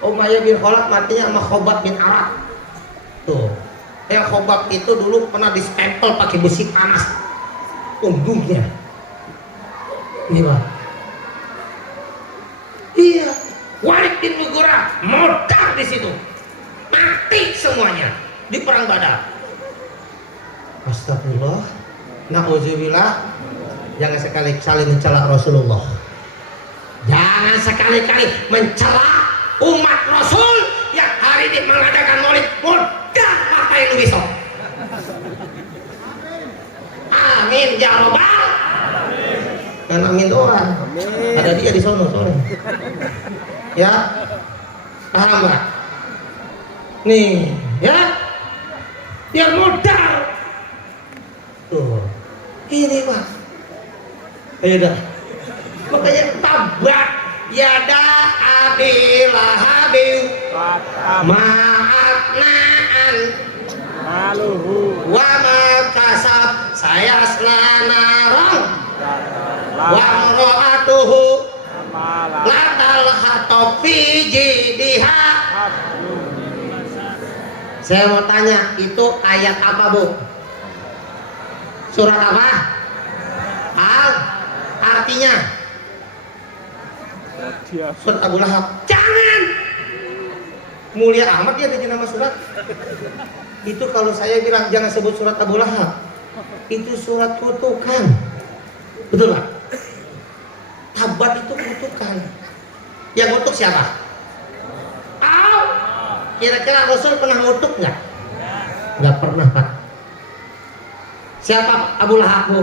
Umayyah bin Khalaf matinya sama Khobab bin Arad. Tuh. Yang Khobab itu dulu pernah distempel pakai besi panas punggungnya. Iya. Iya. Walid bin Mughirah modal di situ. Mati semuanya di perang Badar. Astagfirullah, na'udzubillah. Jangan sekali-kali mencela Rasulullah. Jangan sekali-kali mencela umat Rasul yang hari ini mengadakan maulid. Modal pakai lu besok. Amin ya robbal. Kan amin doang. Ada dia di sono soalnya. Ya, paham nggak? Nih, ya, biar modal. Tuh, ini Pak. Ayo dah. Makanya tabrak yada abilahabin ma'atnaan maluhu wa makasab saya selanarong wa mro'atuhu latal hatofi jidiha Saya mau tanya, itu ayat apa Bu? Surat apa? Artinya surat Abu Lahab. Jangan, mulia amat dia bikin nama surat. Itu kalau saya bilang jangan sebut surat Abu Lahab, itu surat kutukan. Betul Pak? Tabat itu kutukan. Yang kutuk siapa? Kira-kira Rasul pernah ngutuk nggak? Nggak pernah Pak. Siapa Abu Lahab Bu?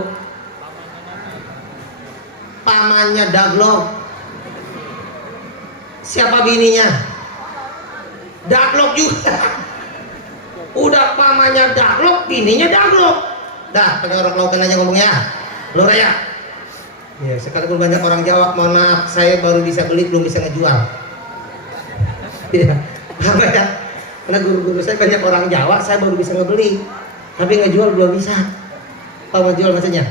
Pamannya Daglok. Siapa bininya? Daglok juga. Udah pamannya Daglok, bininya Daglok. Dah, pakai orang lautan aja ngomongnya. Lur ya. Ya, sekalipun banyak orang Jawa, mohon maaf, saya baru bisa beli, belum bisa ngejual. Ya. Apa ya? Karena guru-guru saya banyak orang Jawa, saya baru bisa ngebeli, tapi ngejual belum bisa. Apa ngejual maksudnya?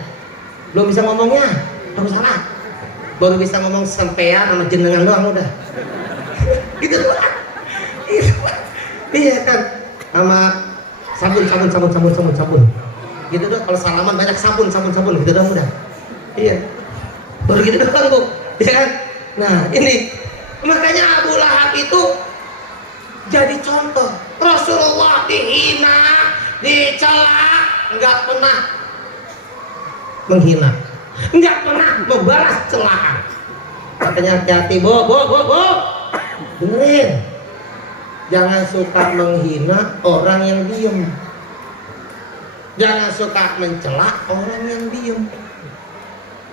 Belum bisa ngomongnya, baru salah. Baru bisa ngomong sampean sama jenengan doang udah. Gitu doang. Iya kan? Sama sabun. Gitu doang. Kalau salaman banyak sabun gitu doang udah. Iya. Baru gitu doang Bu. Iya kan? Nah ini makanya Abu Lahab itu jadi contoh. Rasulullah dihina, dicela, nggak pernah menghina, nggak pernah membalas celaan. Katanya hati-hati, Bu, dengerin, jangan suka menghina orang yang diem, jangan suka mencela orang yang diem.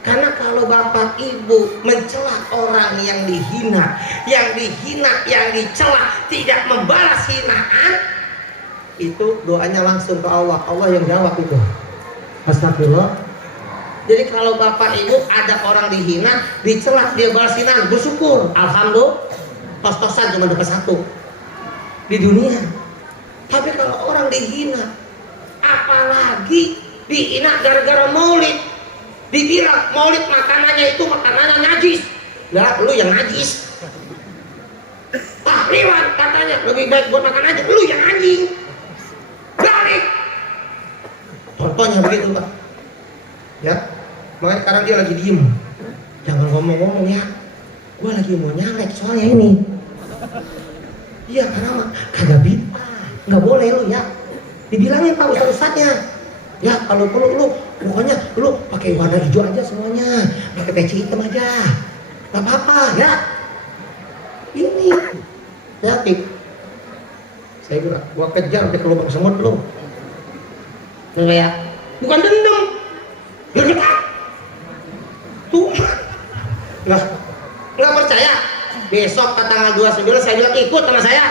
Karena kalau bapak ibu mencela orang yang dihina, yang dicela, tidak membalas hinaan, itu doanya langsung ke Allah. Allah yang jawab itu. Astagfirullah. Jadi kalau bapak ibu ada orang dihina, dicela, dia balas hinaan, bersyukur. Alhamdulillah. Pas-pasan cuma dapat satu di dunia. Tapi kalau orang dihina, apalagi dihina gara-gara maulid, dibilang maulid makanannya itu makanannya najis. Lah lu yang najis. Tahliwan katanya lebih baik buat makan aja, lu yang anjing. Balik. Contohnya begitu Pak. Ya, makanya sekarang dia lagi diem. Jangan ngomong-ngomong ya. Gua lagi mau nyalek soalnya ini. Iya karena kagak bisa, nggak boleh lu ya. Dibilangin Pak ustadz-ustadznya. Ya kalau perlu lu pokoknya lu pakai warna hijau aja semuanya, pakai peci hitam aja, nggak apa-apa ya. Ini hati saya bilang gua kejar sampai ke lubang semut lu. Kayak bukan dendam, bergerak tuh. Nggak percaya? Besok ke tanggal 29 saya bilang ikut sama saya.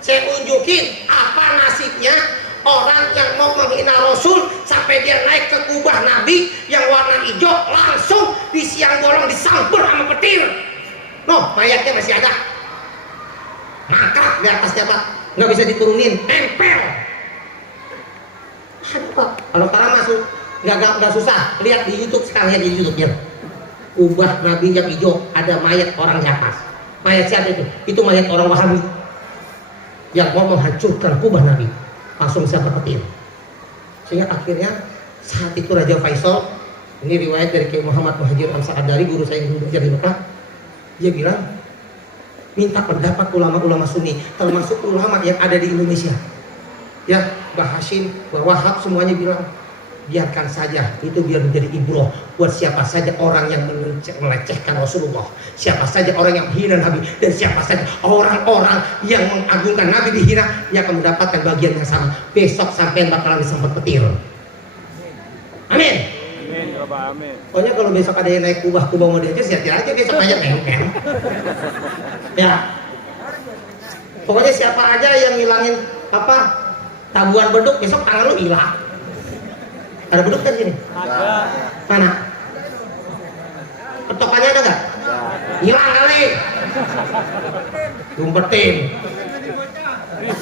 Saya unjukin apa nasibnya orang yang mau menghina Rasul sampai dia naik ke kubah Nabi yang warna hijau, langsung di siang bolong disamper sama petir. Noh, mayatnya masih ada. Maka di atasnya Pak, nggak bisa diturunin, tempel. Aduh Pak, kalau sekarang masuk nggak susah. Lihat di YouTube sekarang, lihat di YouTube ya. Kubah Nabi yang hijau ada mayat orang Japas. Mayat siapa itu? Itu mayat orang Wahabi yang mau menghancurkan kubah Nabi. Langsung siapa petir. Sehingga akhirnya saat itu Raja Faisal, ini riwayat dari Kiai Muhammad Muhajir Al-Sa'adari, guru saya yang belajar di Mekah, dia bilang minta pendapat ulama-ulama Sunni, termasuk ulama yang ada di Indonesia. Ya, Mbah Hashim, Mbah Wahab, semuanya bilang biarkan saja, itu biar menjadi ibrah buat siapa saja orang yang melecehkan Rasulullah, siapa saja orang yang menghina Nabi, dan siapa saja orang-orang yang mengagungkan Nabi dihina, dia akan mendapatkan bagian yang sama. Besok sampai bakalan disempet petir. Amin. Amin. Pokoknya kalau besok ada yang naik kubah-kubah mau diajar, siap aja besok aja nempel. Ya. Pokoknya siapa aja yang ngilangin apa tabuhan beduk, besok tangan lu hilang. Ada beduk kan sini? Ada. Mana? Petokannya ada nggak? Hilang kali.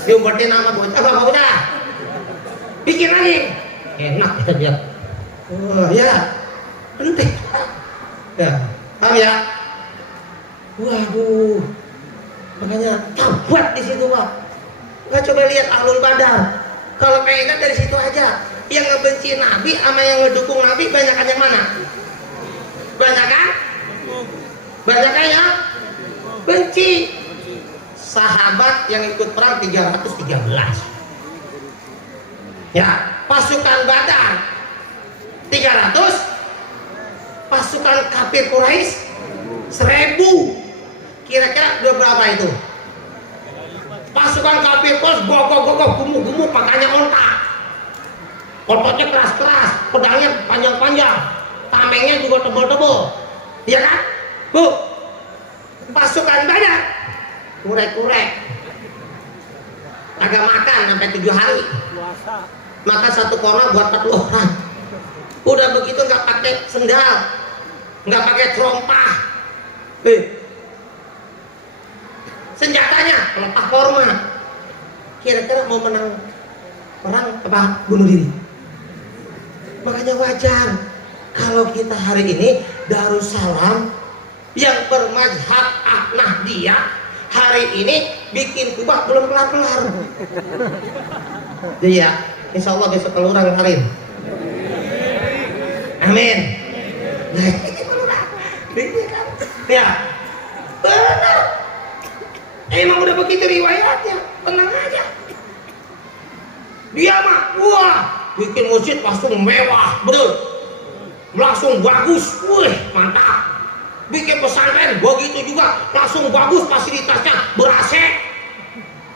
Diumpetin sama bocah, apa bocah? Bikin lagi. Enak ya dia. Oh ya, penting. Ya, paham ya? Waduh, makanya tabat di situ Pak. Nggak coba lihat Ahlul Badar. Kalau pengen dari situ aja. Yang ngebenci Nabi sama yang ngedukung Nabi banyakan yang mana? Banyak kan? Banyak kan ya? Benci. Sahabat yang ikut perang 313. Ya, pasukan Badar 300. Pasukan kafir Quraisy 1000. Kira-kira udah berapa itu? Pasukan kafir Quraisy gogok gumuk pakainya onta. Ototnya keras-keras, pedangnya panjang-panjang, tamengnya juga tebal-tebal. Iya kan? Bu, pasukan Badar kurek-kurek, agak makan sampai 7 hari, makan satu korma buat 40 orang. Udah begitu nggak pakai sendal, nggak pakai terompah, senjatanya pelepah korma. Kira-kira mau menang perang apa bunuh diri? Makanya wajar kalau kita hari ini Darussalam yang bermazhab Ahmadiyah hari ini bikin kubah belum kelar-kelar. Iya, insya Allah besok kelurahan Karim. Amin. Ya, benar. Emang udah begitu riwayatnya, tenang aja. Dia mah, wah, bikin masjid langsung mewah, betul, langsung bagus, wih, mantap. Bikin pesantren, begitu juga, langsung bagus fasilitasnya, ber-AC,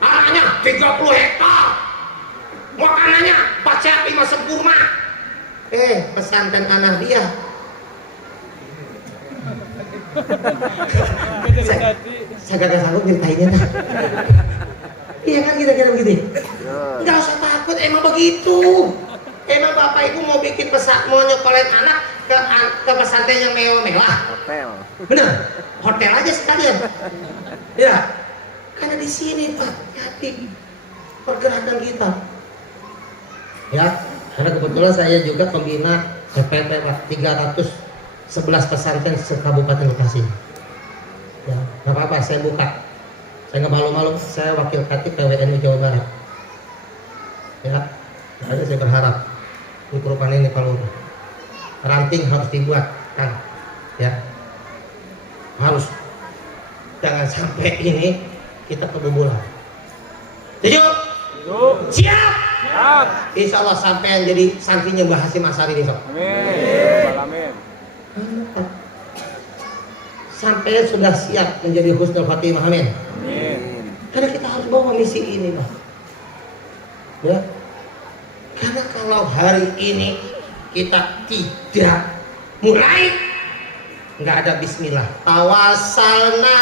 tanahnya 30 hektar, makanannya 4 sehat 5 sempurna. Pesantren tanah dia. Saya gak sanggup nyeritainnya nah. Iya kan kira-kira begitu. Nggak usah takut, emang begitu. Emang bapak ibu mau bikin mau nyokolin anak ke pesantren yang mewah-mewah. Hotel. Bener, hotel aja sekalian. Ya, karena di sini Pak, hati pergerakan kita. Ya, karena kebetulan saya juga pembina PPT Pak, 311 pesantren se-Kabupaten Bekasi. Ya, nggak apa-apa, saya buka. Saya nggak malu-malu, saya wakil Katib PWNU Jawa Barat. Ya, makanya saya berharap di perubahan ini kalau ranting harus dibuat, kan? Ya, harus. Jangan sampai ini kita kebobolan. Setuju? Siap? Siap. Insya Allah sampai yang jadi santrinya Mbah Hasyim Asy'ari besok. Amin. Amin. Sampai sudah siap menjadi husnul khatimah, amin. Amin. Karena kita harus bawa misi ini, Pak. Ya. Karena kalau hari ini kita tidak mulai, nggak ada bismillah. Tawassalna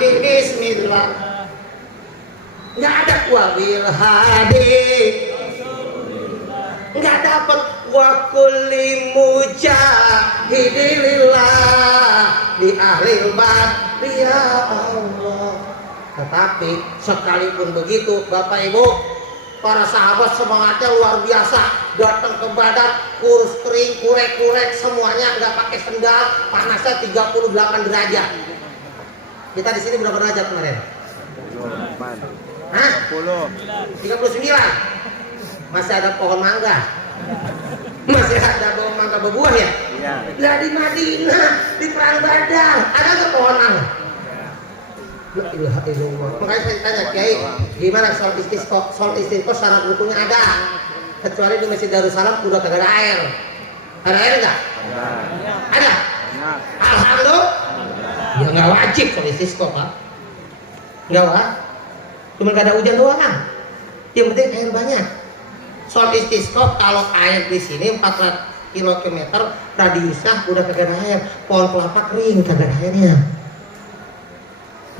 bi bismillah. Nggak ada wabil hadi. Nggak dapat wa kulli mujahidillah di ahlil bad ya Allah. Tetapi sekalipun begitu Bapak Ibu, para sahabat semangatnya luar biasa, datang ke Badar kurus kering, kurek-kurek semuanya, nggak pakai sendal, panasnya 38 derajat. Kita di sini berapa derajat kemarin? 39. Masih ada pohon mangga. Masih ada pohon mangga berbuah ya? Iya. Lah di Madinah, di perang Badar, ada nggak pohon mangga? La ilaha illallah. Makanya saya tanya Kiai, gimana soal istisqa? Soal istisqa syarat rukunnya ada. Kecuali di Masjid Darussalam udah kagak ada air. Ada air nggak? Ada. Alhamdulillah. Ya nggak wajib soal istisqa Pak. Nggak wajib. Cuma nggak ada hujan doang. Yang penting air banyak. Soal istisqa kalau air di sini 400 km radiusnya udah kagak ada air. Pohon kelapa kering kagak ada airnya.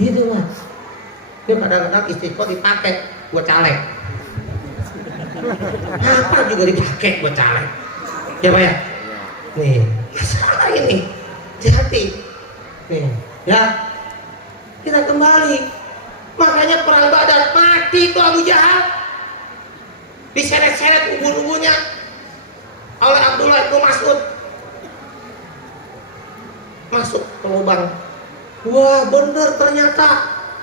Gitu Mas. Dia kadang-kadang istisqa dipakai buat caleg. Apa juga dipakai buat caleg. Ya Pak ya? Nih, masalah ini. Hati-hati. Nih, ya. Kita kembali. Makanya perang Badar mati tuh Abu Jahal. Diseret-seret ubun-ubunnya oleh Abdullah bin Mas'ud. Masuk ke lubang. Wah bener ternyata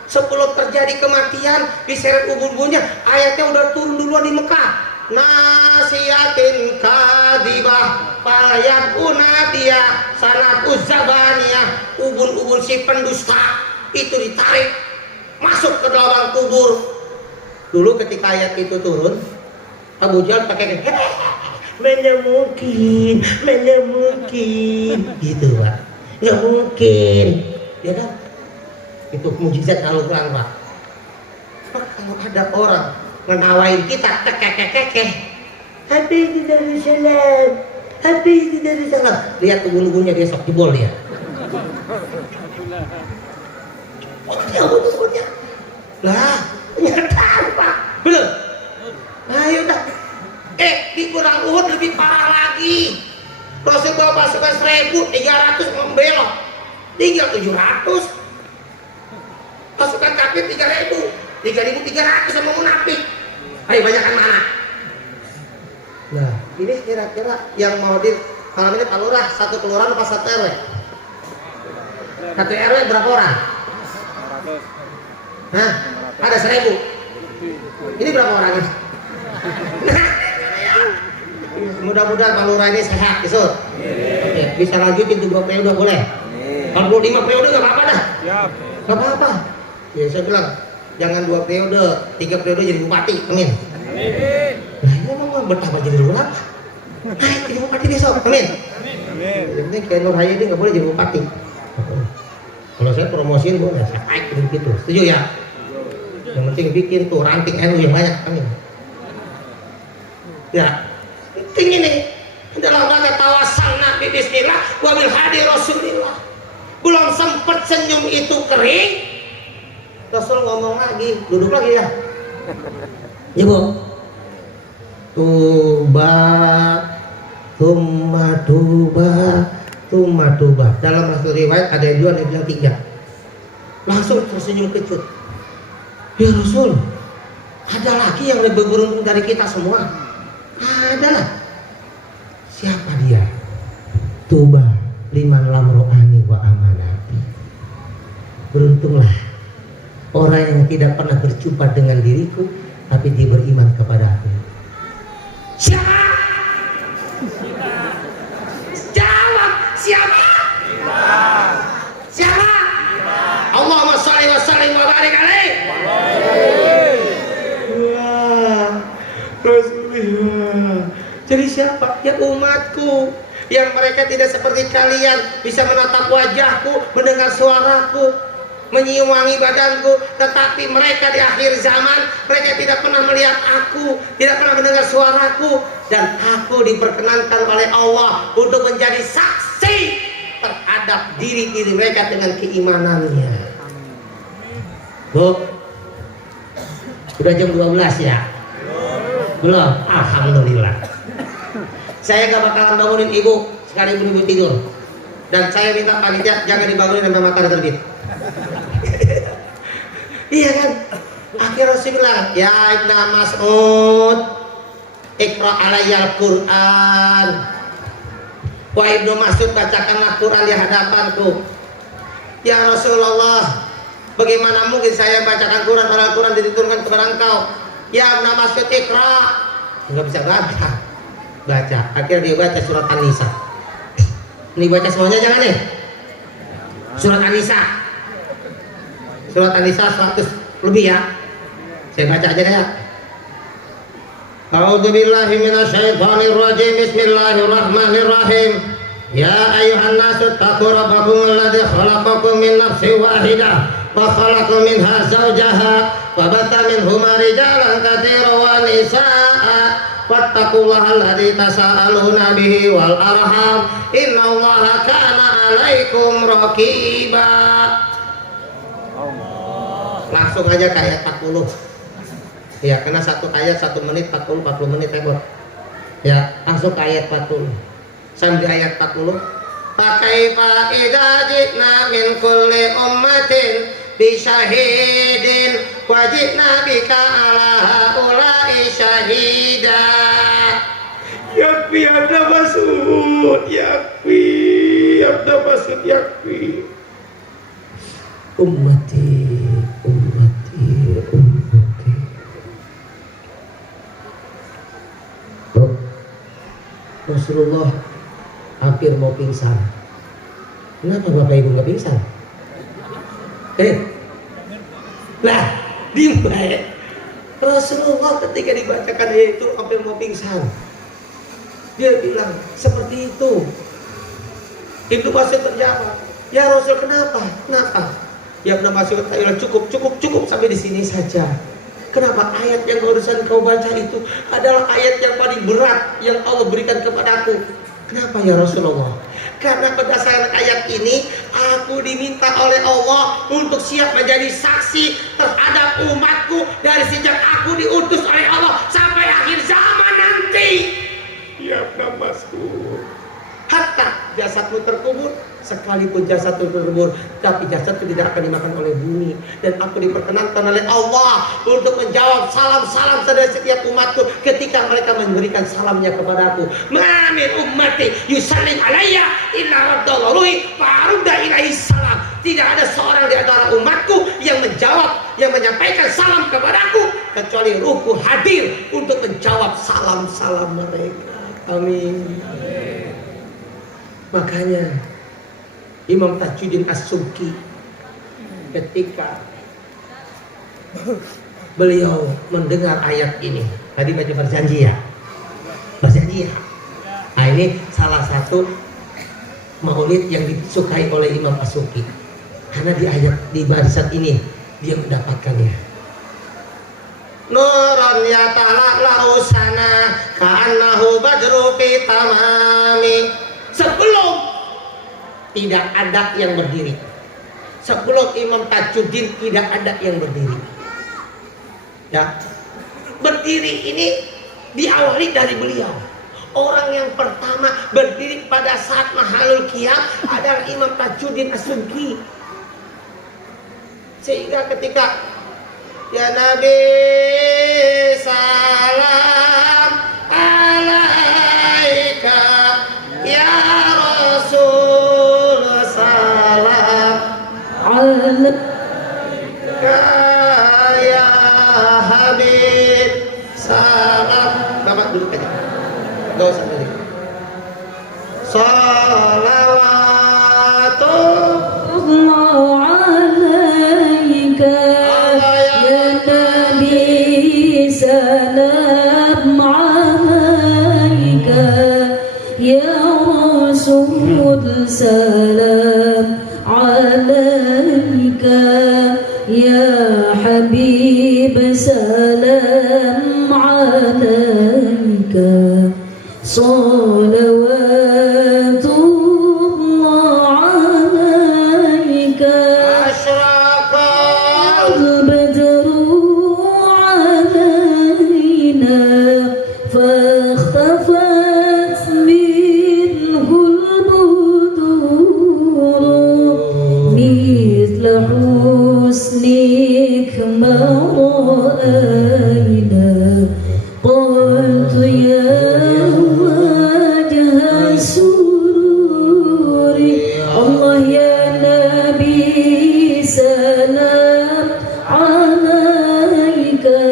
Sebelum terjadi kematian diseret ubun-ubunnya, ayatnya udah turun duluan di Mekah. Nasiyatin kadibah payat unadia sanat uzabaniyah, ubun-ubun si pendusta itu ditarik masuk ke dalam kubur. Dulu ketika ayat itu turun, Abu Jahal pakai mana mungkin gitu Pak, nggak mungkin ya kan. Itu mujizat Al-Quran Pak. Kalau ada orang menawain kita kekeh habis di Darussalam, lihat ubun-ubunnya dia sok jebol dia. Dia ubun-ubunnya lah ternyata Pak belum. Ayo dah. Di perang Uhud lebih parah lagi. Rasul bawa pasukan 1.300 membelok, tinggal 700. Pasukan kafir 3.300 sama munafik. Ayo banyakan mana? Nah, ini kira-kira yang mau di malam ini Pak Lurah, satu kelurahan apa satu RW? Satu RW berapa orang? 100. Hah? Ada 1.000. Ini berapa orangnya? Mudah-mudahan Pak Lurah ini sehat, Isul. Oke, bisa lanjutin tuh 2 periode boleh? Kalau 5 periode nggak apa-apa dah. Nggak apa-apa. Ya saya bilang jangan 2 periode, 3 periode jadi bupati, amin. Nah ini memang betapa jadi lurah. Naik jadi bupati besok, amin. Yang penting kayak Nur Hayati nggak boleh jadi bupati. Kalau saya promosiin boleh, saya naik begitu, setuju ya? Yang penting bikin tuh ranting NU yang banyak, amin. Ya, penting ini dalam rangka tawassul Nabi Bismillah wabil hadi Rasulillah. Belum sempat senyum itu kering, Rasul ngomong lagi, duduk lagi ya. Ya Bu. Tuba, tuba. Dalam satu riwayat ada yang 2, ada yang bilang 3. Langsung tersenyum kecut. Ya Rasul, ada lagi yang lebih beruntung dari kita semua. Adalah. Siapa dia? Tuba liman lam ro'ani wa amanati. Beruntunglah orang yang tidak pernah berjumpa dengan diriku tapi dia beriman kepada aku. Siapa? Jawab, siapa? Siapa? Allahumma shalli wa sallim wa barik alaihi. Wah, Rasulullah. Jadi siapa? Ya umatku, yang mereka tidak seperti kalian bisa menatap wajahku, mendengar suaraku, menyium wangi badanku, tetapi mereka di akhir zaman mereka tidak pernah melihat aku, tidak pernah mendengar suaraku, dan aku diperkenankan oleh Allah untuk menjadi saksi terhadap diri-diri mereka dengan keimanannya. Bu, udah jam 12 ya? Belum? Alhamdulillah. Saya gak bakalan bangunin ibu sekalipun ibu tidur, dan saya minta panitia jangan dibangunin sampai matahari terbit. Iya kan? Akhirnya Rasul bilang, ya Ibnu Mas'ud, Iqra alayyal Qur'an. Wah Ibnu Mas'ud, bacakanlah Quran di hadapanku. Ya Rasulullah, bagaimana mungkin saya bacakan Quran padahal Quran diturunkan kepada engkau? Ya Ibnu Mas'ud, Iqra. Enggak bisa baca. Akhirnya dia baca surat An-Nisa. Ini baca semuanya jangan nih. Surat An-Nisa. Surat An-Nisa 100 lebih ya. Saya baca aja deh ya. A'udzubillahi minasyaitonir rajim. Bismillahirrahmanirrahim. Ya ayyuhan nasu taqu rabbakum alladzi khalaqakum min nafsin wahidah wa khalaqa minha zawjaha wa batha minhuma rijalan katsiran wa nisaa'a wattaqullaha alladzi tasaaluna bihi wal arham innallaha kana 'alaikum raqiba. Langsung aja ke ayat 40. Ya, karena satu ayat 1 menit 40 menit ya, ya, langsung ke ayat 40. Sampai ayat 40. Fakaifa idza ji'na min kulli ummatin bi syahidin wa ji'na bika 'ala haula'i syahida. Yakfi ada Mas'ud, yakfi ada Mas'ud, yakfi. Ummati Rasulullah hampir mau pingsan. Kenapa Bapak Ibu nggak pingsan? Lah, diem baik. Rasulullah ketika dibacakan ayat itu hampir mau pingsan. Dia bilang seperti itu. Ibnu Mas'ud terjawab, ya Rasul kenapa? Kenapa? Ya Ibnu Mas'ud bilang cukup sampai di sini saja. Kenapa? Ayat yang barusan kau baca itu adalah ayat yang paling berat yang Allah berikan kepadaku. Kenapa ya Rasulullah? Karena berdasarkan ayat ini aku diminta oleh Allah untuk siap menjadi saksi terhadap umatku dari sejak aku diutus oleh Allah sampai akhir zaman nanti. Ya Mas'ud, hatta jasadmu terkubur, sekalipun jasadmu terkubur, tapi jasadmu tidak akan dimakan oleh bumi. Dan aku diperkenankan oleh Allah untuk menjawab salam-salam dari setiap umatku ketika mereka memberikan salamnya kepadaku. Ma min ummati yusallim alayya illa raddallahu fa'arudda ilaihi salam. Tidak ada seorang di antara umatku yang menjawab, yang menyampaikan salam kepadaku kecuali ruhku hadir untuk menjawab salam-salam mereka. Amin. Makanya Imam Tajuddin As-Subki ketika beliau mendengar ayat ini, tadi baca berjanji ya. Nah, ini salah satu maulid yang disukai oleh Imam As-Subki. Karena di ayat di barisan ini dia mendapatkannya. Nuran yatala'lahu sana ka'annahu badru fi tamami. Sebelum tidak ada yang berdiri, sebelum Imam Tajuddin tidak ada yang berdiri. Ya, berdiri ini diawali dari beliau. Orang yang pertama berdiri pada saat Mahalul Qiyam adalah Imam Tajuddin As-Subki. Sehingga ketika ya Nabi salam alaika, ya Rasul salam alaika, ya Habib salam. Bapak duduk aja, gak usah duduk. Salawatullah alaika ya Nabi salam alaika, ya Rasul salam alaika, ya Habib salam alaika. Salawatullah alaika asyraqal badru alaina fakhtafat minhul budur mithla husnik ma ra'ayna. Qultu ya wajah sururi Allah ya Nabi salam alaika,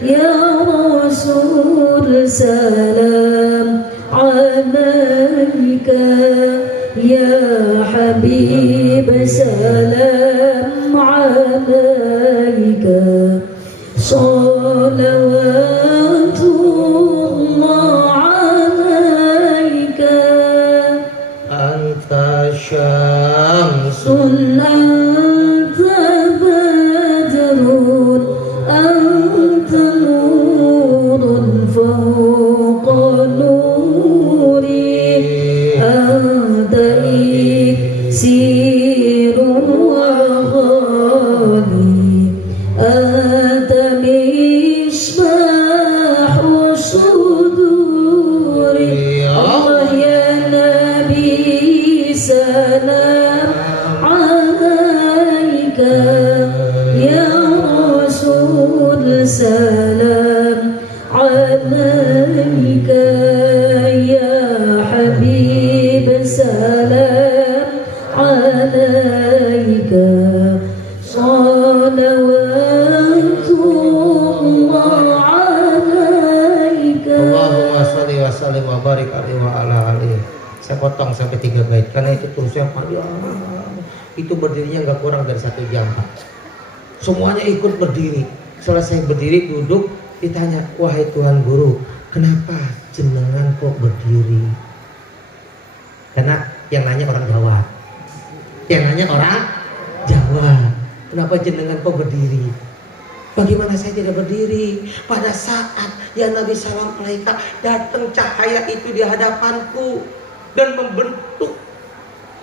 ya Rasul salam alaika, ya Habib salam alaika. Salawatullah alaika anta syamsun anta badrun anta nurun fawqa nuri anta iksirun wa ghali anta misbahu sudur. pulang sampai 3 bait karena itu terusnya panjang. Itu berdirinya nggak kurang dari 1 jam Pak. Semuanya ikut berdiri. Selesai berdiri duduk, ditanya, wahai Tuhan Guru, kenapa jenengan kok berdiri? Karena yang nanya orang Jawa. Yang nanya orang Jawa. Kenapa jenengan kok berdiri? Bagaimana saya tidak berdiri pada saat ya Nabi Salam Alaika datang cahaya itu di hadapanku dan membentuk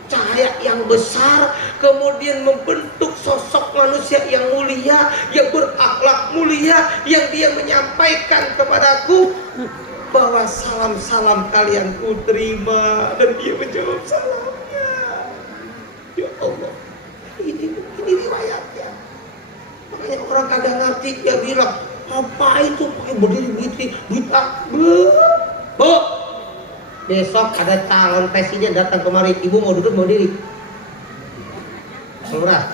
cahaya yang besar, kemudian membentuk sosok manusia yang mulia, yang berakhlak mulia, yang dia menyampaikan kepadaku bahwa salam-salam kalian ku terima, dan dia menjawab salamnya. Ya Allah, ini riwayatnya. Makanya orang kagak ngerti, dia bilang apa itu pakai berdiri begitu, Bu, besok ada calon presiden datang kemari, ibu mau duduk mau diri? Lurah,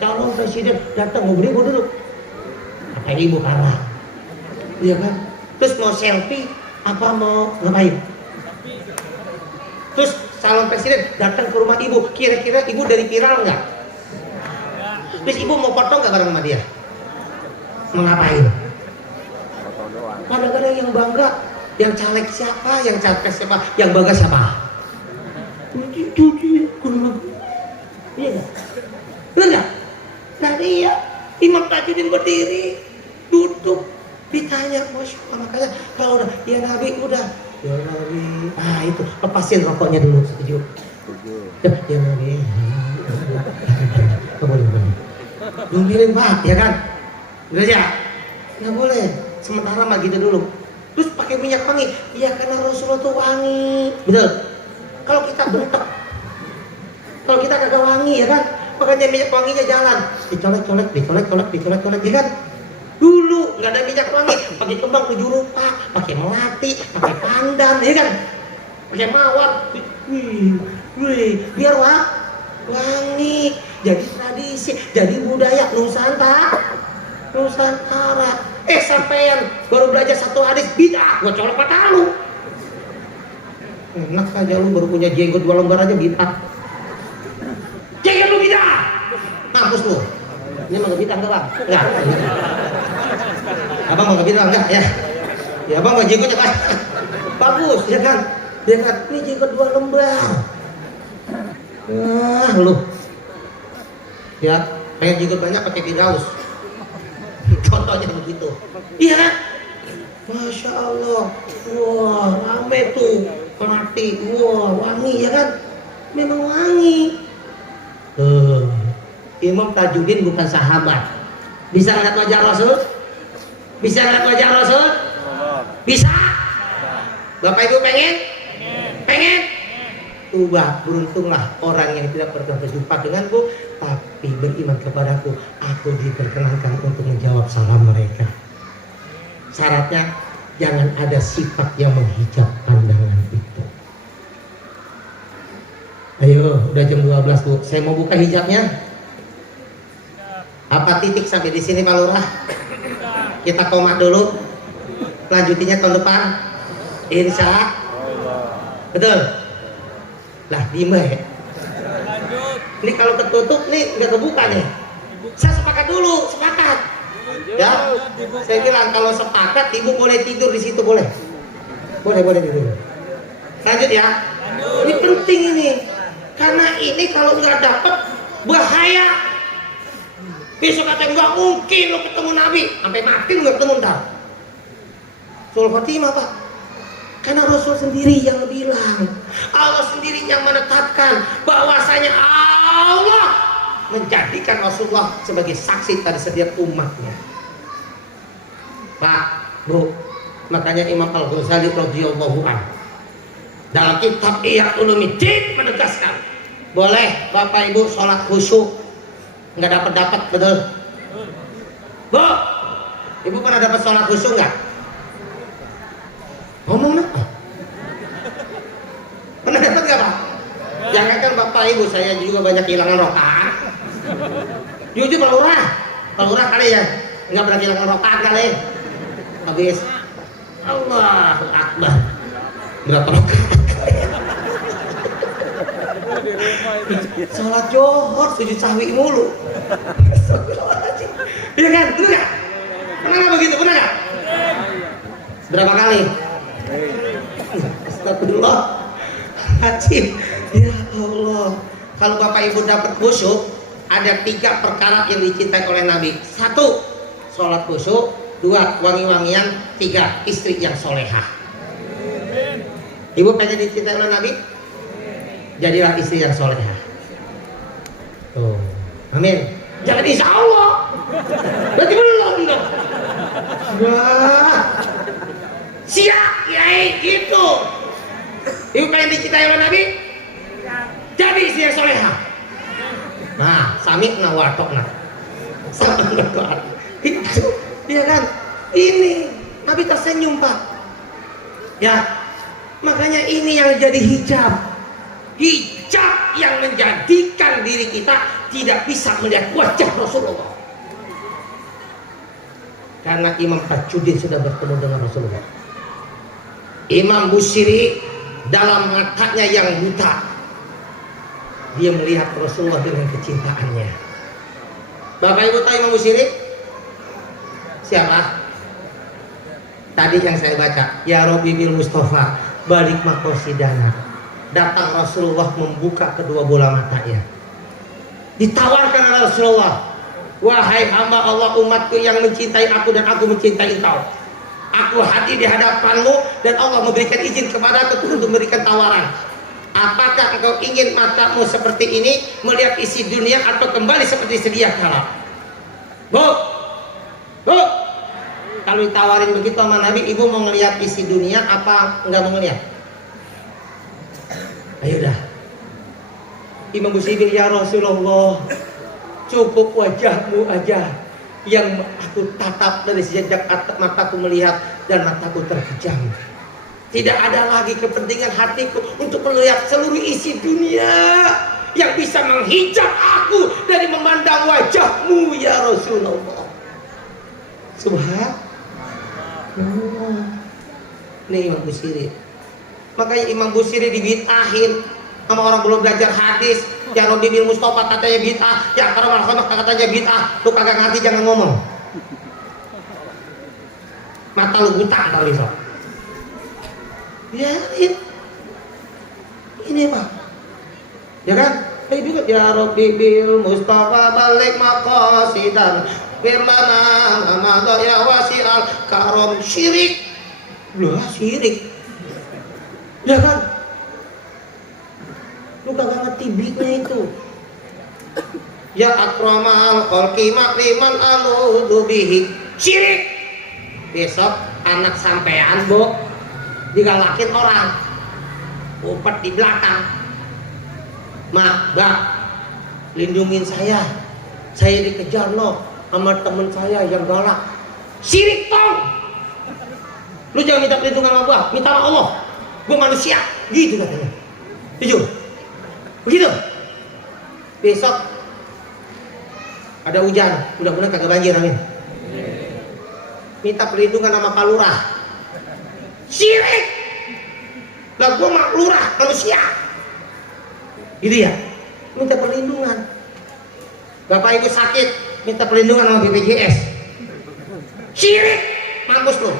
calon presiden datang mau berdiri mau duduk? Kata ibu kalah, iya kan? Terus mau selfie apa mau ngapain? Terus calon presiden datang ke rumah ibu, kira-kira ibu dari viral nggak? Terus ibu mau foto nggak bareng sama dia? Mau ngapain? Kadang-kadang yang bangga, yang caleg siapa, yang capres siapa, yang bangga siapa? Iya nggak? Benar nggak? Nah dia Imam Tajuddin berdiri, duduk, ditanya, Masya Allah, makanya kalau udah, ya Nabi udah, ya Nabi, itu lepasin rokoknya dulu, setuju? Ya Nabi, nggak boleh, nungguin Pak, ya kan? Udah ya? Nggak boleh, sementara mah gitu dulu. Terus pakai minyak wangi, ya karena Rasulullah tuh wangi, betul? Kalau kita bentak, kalau kita kagak wangi, ya kan? Makanya minyak wanginya jalan, dicolek, ya kan? Dulu nggak ada minyak wangi, pakai kembang 7 rupa, pakai melati, pakai pandan, ya kan? Pakai mawar, biar wangi. Jadi tradisi, jadi budaya Nusantara. Sampean baru belajar 1 hadis bid'ah, gua colok mata lu. Enak aja lu baru punya jenggot 2 lembar aja bid'ah. Jenggot lu bid'ah. Mampus lu. Ini mah bid'ah enggak, Bang? Enggak. Abang mau bid'ah enggak ya? Ya Abang mau jenggotnya Pak. Bagus ya kan? Dia kan ini jenggot 2 lembar. Lu. Ya, pengen jenggot banyak pakai Firdaus. Contohnya begitu. Iya kan? Masya Allah. Wah, rame tuh. Mati. Wah, wangi ya kan? Memang wangi. Imam Tajuddin bukan sahabat. Bisa lihat wajah Rasul? Bisa lihat wajah Rasul? Bisa? Bapak Ibu pengen? Pengen? Beruntunglah orang yang tidak pernah berjumpa denganku tapi beriman kepadaku, aku diperkenankan untuk menjawab salam mereka. Syaratnya jangan ada sifat yang menghijab pandangan itu. Ayo, udah jam 12 Bu, saya mau buka hijabnya. Apa titik sampai di sini Pak Lurah? Kita koma dulu, lanjutinya tahun depan, insya Allah. Betul? Lah diem ya. Ini kalau ketutup nih nggak kebuka nih. Saya sepakat dulu, sepakat. Ya, saya bilang kalau sepakat ibu boleh tidur di situ boleh. Boleh tidur. Lanjut ya. Ini penting ini, karena ini kalau nggak dapat bahaya. Besok kata nggak mungkin lo ketemu Nabi, sampai mati lo nggak ketemu ntar. Sul Fatimah Pak. Karena Rasul sendiri yang bilang, Allah sendiri yang menetapkan bahwasanya Allah menjadikan Rasulullah sebagai saksi pada setiap umatnya. Pak, Bu, makanya Imam Al-Ghazali radhiyallahu anhu dalam kitab Ihya Ulumuddin menegaskan, boleh Bapak Ibu sholat khusyuk, nggak dapat betul? Bu, Ibu pernah dapat sholat khusyuk nggak? Ngomong apa? Pernah dapat nggak Pak? Jangan kan Bapak Ibu, saya juga banyak kehilangan rokaat. Jujur Pak Lurah kali ya, nggak pernah kehilangan rokaat kali. Habis Allahu Akbar, berapa rokaat? Sholat johor sujud sahwi mulu. Astagfirullahaladzim. Iya kan? Bener gak? Pernah gak begitu? Pernah gak? Berapa kali? Astagfirullahaladzim. Ya Allah. Kalau Bapak Ibu dapat khusyuk, ada 3 perkara yang dicintai oleh Nabi. 1, sholat khusyuk. 2, wangi-wangian. 3, istri yang solehah. Ibu pengen dicintai oleh Nabi? Jadilah istri yang solehah. Tuh, amin. Jangan insya Allah. Berarti belum dong. Wah, siap kiai gitu. Ibu pengen dicintai oleh Nabi? Jadi istri yang solehah. Nah, sami nawatok nah. Sama nawatok. Itu dia kan. Ini Nabi tersenyum Pak. Ya, makanya ini yang jadi hijab. Hijab yang menjadikan diri kita tidak bisa melihat wajah Rasulullah. Karena Imam Tajudin sudah bertemu dengan Rasulullah. Imam Busiri dalam matanya yang buta, dia melihat Rasulullah dengan kecintaannya. Bapak Ibu tahu Imam Busiri? Siapa? Tadi yang saya baca, ya Rabbi bil Mustafa balik makosidana. Datang Rasulullah membuka kedua bola matanya. Ditawarkan oleh Rasulullah, wahai hamba Allah, umatku yang mencintai aku dan aku mencintai engkau. Aku hadir di hadapanmu dan Allah memberikan izin kepada aku untuk memberikan tawaran. Apakah engkau ingin matamu seperti ini melihat isi dunia atau kembali seperti sedia kala? Bu, kalau ditawarin begitu sama Nabi, ibu mau ngelihat isi dunia apa enggak mau ngelihat? Ayo dah. Imam Busiri, ya Rasulullah, cukup wajahmu aja yang aku tatap dari sejak mataku melihat dan mataku terkejam. Tidak ada lagi kepentingan hatiku untuk melihat seluruh isi dunia yang bisa menghijab aku dari memandang wajahmu ya Rasulullah. Subhanallah. Ini Imam Busiri. Makanya Imam Busiri dibitahin sama orang belum belajar hadis. Ya Rabbi bil Mustafa katanya bid'ah, ya Karam al-Khamah katanya bid'ah. Lu kagak ngerti jangan ngomong. Mata lu buta kali so. Ya ini Pak. Ya kan? Juga ya Rabbi bil Mustafa balik maqasidan firlana amadha ya wasi'al karam syirik. Lah syirik. Ya kan? Lu kagak ngerti beatnya itu. Ya akramal khalqi makriman aludu bihi syirik. Besok anak sampean bu digalakin orang, upet di belakang. Mak, bak, lindungin saya dikejar loh sama temen saya yang galak. Syirik tong. Lu jangan minta perlindungan sama gua, minta sama Allah. Gua manusia, gitu katanya. Jujur. Begitu. Besok ada hujan, mudah-mudahan kagak banjir, amin. Minta perlindungan sama Pak Lurah. Syirik. Lah gua mah lurah manusia. Gitu ya. Minta perlindungan. Bapak Ibu sakit, minta perlindungan sama BPJS. Syirik. Mampus lu.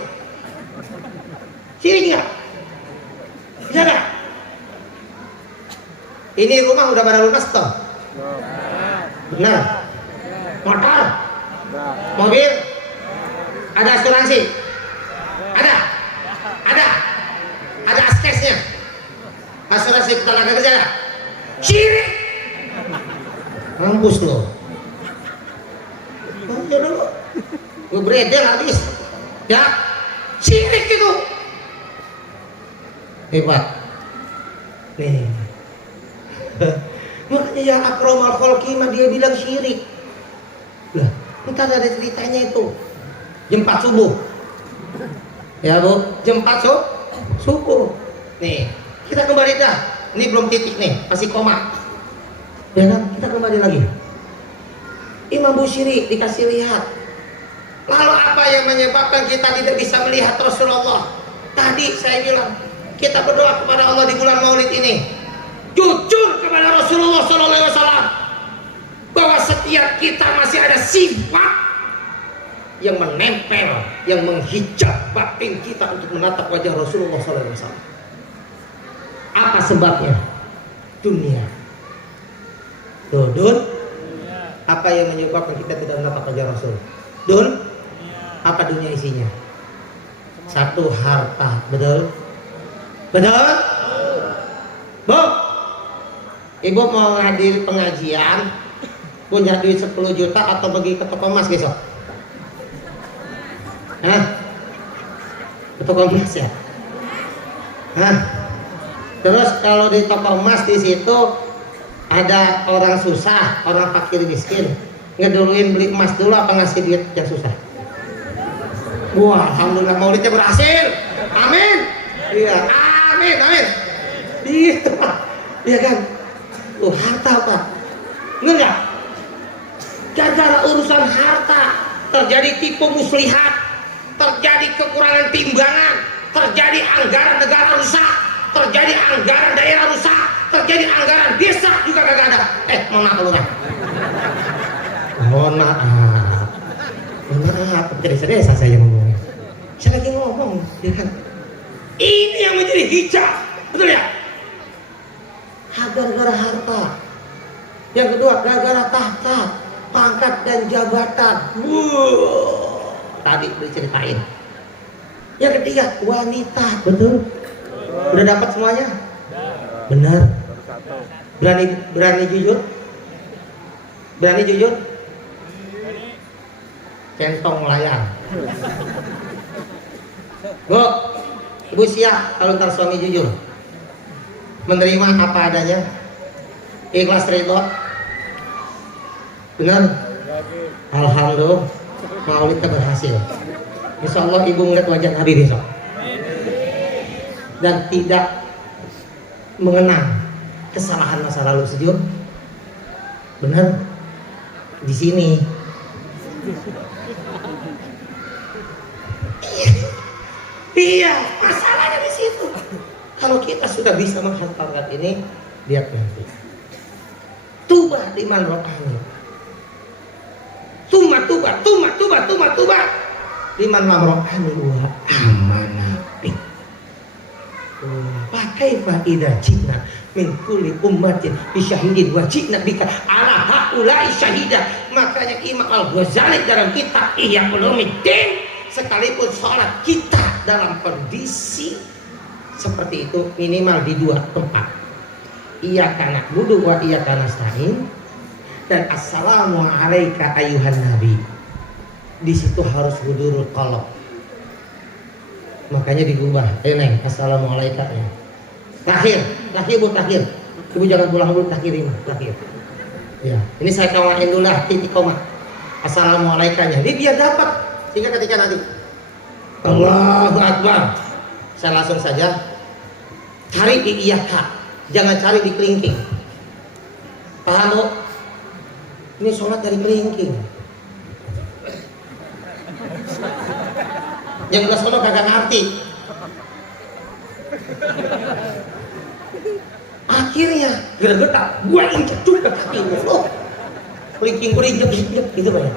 Syirik enggak? Bisa enggak? Ini rumah udah pada lunas toh? Benar. Motor? Mobil? Ada asuransi? Ada? Ada askesnya? Asuransi ketenaga kerjaan? Syirik! Mampus loh. Ya dulu. Gue beredel habis. Ya? Syirik itu. Hebat. Nih. Makanya ya akramal khalqi mah dia bilang syirik. Lah, entar ada ceritanya itu. Jam 4 subuh. Ya Bu, jam 4 subuh. Nih, kita kembali dah. Ini belum titik nih, masih koma. Ya kan? Kita kembali lagi. Imam Busiri dikasih lihat. Lalu apa yang menyebabkan kita tidak bisa melihat Rasulullah? Tadi saya bilang, kita berdoa kepada Allah di bulan Maulid ini. jujur kepada Rasulullah SAW bahwa setiap kita masih ada sifat yang menempel, yang menghijab batin kita untuk menatap wajah Rasulullah SAW. Apa sebabnya? Dunia. Tuh, Dun, apa yang menyebabkan kita tidak menatap wajah Rasul? Dun, apa dunia isinya? Satu, harta. Betul? Betul? Bu, ibu mau hadir pengajian, punya duit 10 juta atau pergi ke toko emas besok? Hah? Ke toko emas ya? Hah? Terus kalau di toko emas di situ ada orang susah, orang fakir miskin, ngeduluin beli emas dulu apa ngasih duit yang susah? Wah, alhamdulillah maulidnya berhasil. Amin. Iya, amin, amin. Gitu, iya kan? Harta apa? Enggak? Gara-gara urusan harta terjadi tipu muslihat, terjadi kekurangan timbangan, terjadi anggaran negara rusak, terjadi anggaran daerah rusak, terjadi anggaran desa juga kagak ada. Mohon maaf lurah. Mohon maaf. Mohon maaf, desa saya ngomongnya. Saya lagi ngomong, ya kan? Ini yang menjadi hijab, betul ya? Gara-gara harta. Yang kedua, gara-gara tahta, pangkat dan jabatan. Tadi diceritain. Yang ketiga, wanita, betul? Udah dapat semuanya? Benar. Berani jujur? Berani jujur? Centong layar. Bu, ibu siap kalau ntar suami jujur, menerima apa adanya, ikhlas ridho. Benar? Alhamdulillah, maulidnya berhasil. Insya Allah ibu melihat wajah Nabi besok dan tidak mengenang kesalahan masa lalu. Setuju? Benar? Di sini. Iya, masalahnya di situ. Kalau kita sudah bisa menghantarkan ini, lihat nanti. Tubah di man rohani. Tuma. Di man rohani wa amanabi. Pakai faida cina min kulli ummatin bisyahidin wa cina bika ala haulai syahida. Makanya Imam Al-Ghazali dalam kitab Ihya Ulumuddin, sekalipun sholat kita dalam kondisi seperti itu minimal di 2 tempat, iyyaka na'budu wa iyyaka nasta'in dan assalamu alayka ayuhan nabi. Di situ harus hudurul qalb, makanya digubah. Ayo neng, assalamu alayka ya. Terakhir bu, terakhir ibu jangan pulang dulu, terakhir. Ya, ini saya kawain dulu lah, titik koma assalamu alaikanya ini biar dapat, sehingga ketika nanti Allahu Akbar, saya langsung saja cari di iyaka, jangan cari di kelingking. Paham bu? Ini sholat dari kelingking. Yang udah sholat kagak ngerti. Akhirnya gergetak, gua injek juga kakinya loh. Kelingking gue injek gitu banyak.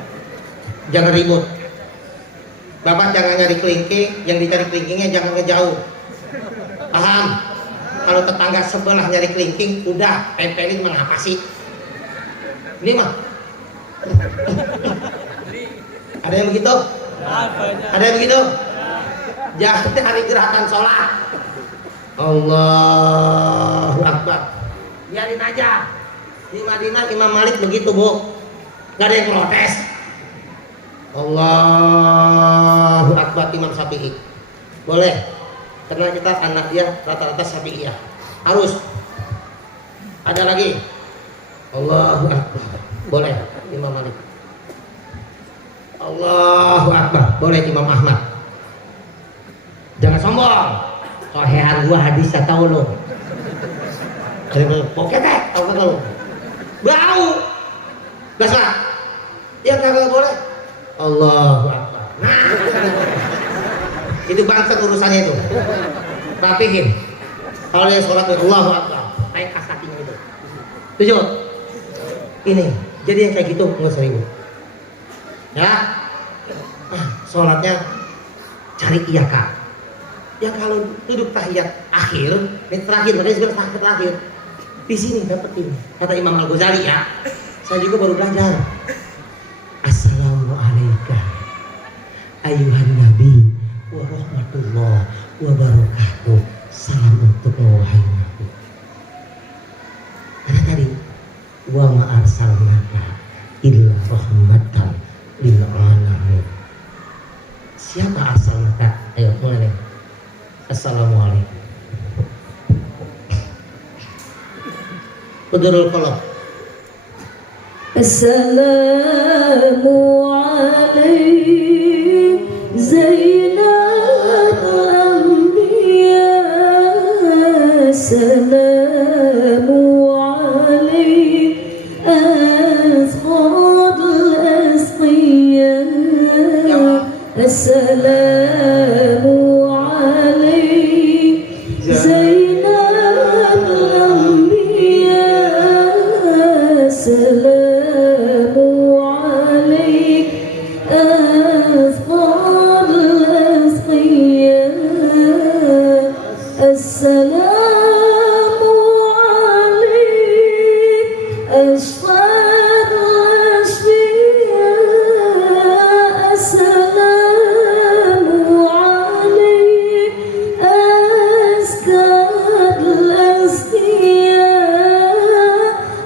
Jangan ribut. Bapak jangan nyari kelingking, yang dicari kelingkingnya jangan ngejauh. Paham? Kalau tetangga sebelah nyari kelingking, udah tempelin mengapa sih? Ini mah. Ada yang begitu? Ada yang begitu? Jangan cari gerakan sholat. Allahu Akbar. Biarin aja. Di Madinah Imam Malik begitu bu, nggak ada yang protes. Allahu Akbar Imam Syafi'i. Boleh, karena kita anak dia rata-rata Syafi'iyah. Harus. Ada lagi. Allahu Akbar. Boleh Imam Malik. Allahu Akbar. Boleh Imam Ahmad. Jangan sombong. Sohehan gua hadis saya tahu lo. Oke deh, tahu kagak lo? Bau. Gas lah. Ya kagak boleh. Allahu Akbar. Nah, itu bangsat urusannya itu. Rapihin. Kalau dia sholat Allahu Akbar, naik kas kakinya. Tujuh. Ini, jadi yang kayak gitu nggak seribu. Ya, sholatnya cari iya kak. Ya kalau duduk tahiyat akhir, ini terakhir, makanya sebenarnya tahiyat terakhir. Di sini dapetin. Kata Imam Al Ghazali ya, saya juga baru belajar. Assalamualaikum ayuhan Nabi wa rahmatullah wa barakatuh. Salam untuk wahai Nabi. Karena tadi wa ma arsalnaka illa rahmatan lil alamin. Siapa arsalnaka? Ayo mulai. Assalamualaikum. Qudurul qalb. Assalamu alaikum Zainal Anbiya. Assalamu alaikum Asqadul Asqiya. Assalamu alaikum Zainal Anbiya. Assalamu alaikum Asqadul Asqiya. Assalamu alaikum Asqadul Asqiya. Assalamu alaikum Asqadul Asqiya.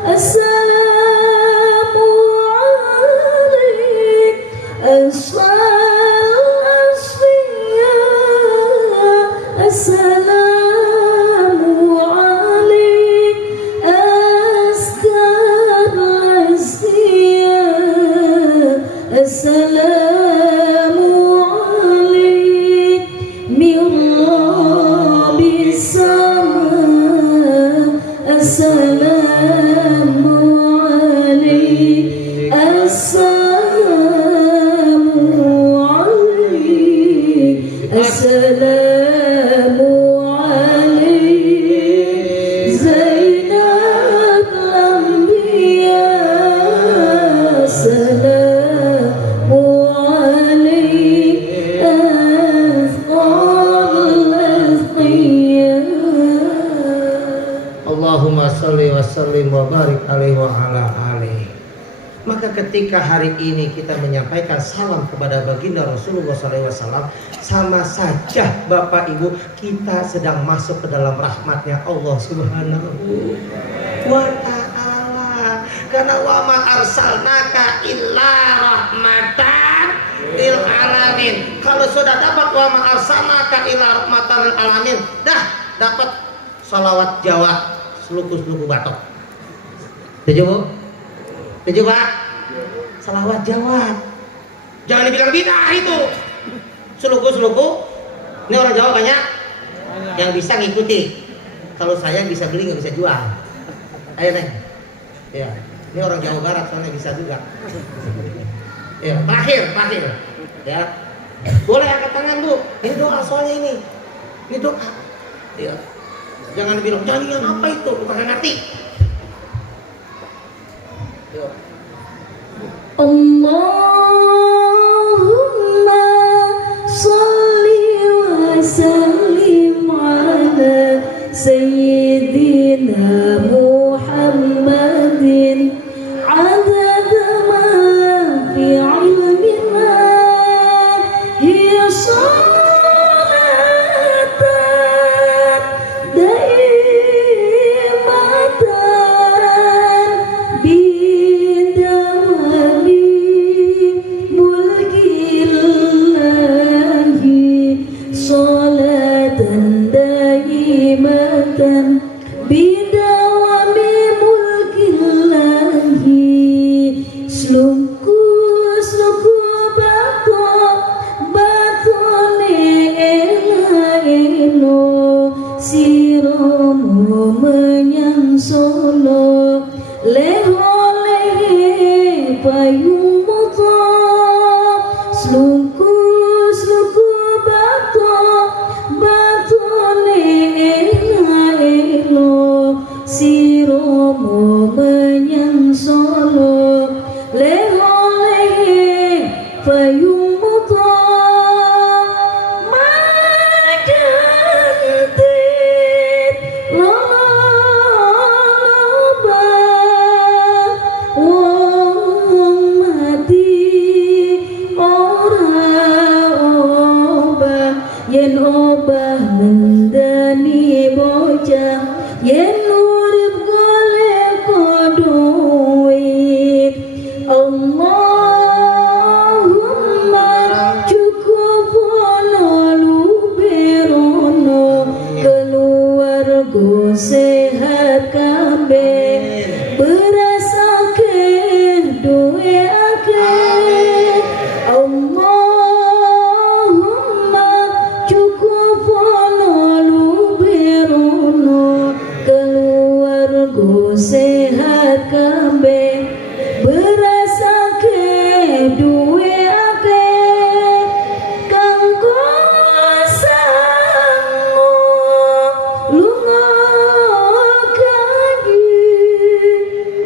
Assalamu alaikum Asqadul Asqiya. Assalamu alaikum Asqadul Asqiya. Assalamu alaikum min Rabbis sama. Assalamu alaikum. Assalamu alaikum. Assalamu alaikum Zainal Anbiya. Assalamu alaikum Asqadul Asqiya. Allahumma sholli wa sallim wa barik alaihi wa ala alihi. Maka ketika hari ini kita menyampaikan salam kepada baginda Rasulullah SAW, sama saja Bapak Ibu kita sedang masuk ke dalam rahmatnya Allah Subhanahu wa ta'ala. Karena wa ma arsalnaka illa rahmatan lil alamin. Kalau sudah dapat wa ma arsalnaka illa rahmatan lil alamin, dah dapat salawat Jawa seluku-seluku batok. Tujuh Bu? Tujuh Pak? Salawat Jawa. Jangan dibilang bidah itu. Seluku-seluku. Ini orang Jawa banyak yang bisa ngikuti. Kalau saya bisa beli nggak bisa jual. Ayo Neng. Ya. Ini orang Jawa Barat soalnya bisa juga. Ya, terakhir. Ya. Boleh angkat tangan Bu. Ini doa soalnya ini. Ini doa. Ya. Jangan bilang jangan apa itu, bukan ngerti. Yo. Allahumma sholli wa sallim ala Sayyidina Muhammadin adada ma fi ilmina hiya salatan daimatan bidawami mulkillahi salatan daimatan bidawami mulkillahi. Sluku batone elo siromu menyang Solo leho payung moto. Sluku batone elo siromu obah mendani bocah yen urip golek duit. Allahumma cukup ono luberono keluarga sehat kabeh beras akeh duwe akeh. Allahumma cukup ono luberono keluarga sehat kabeh beras akeh duwe akeh. Kanggo sangmu lunga kaji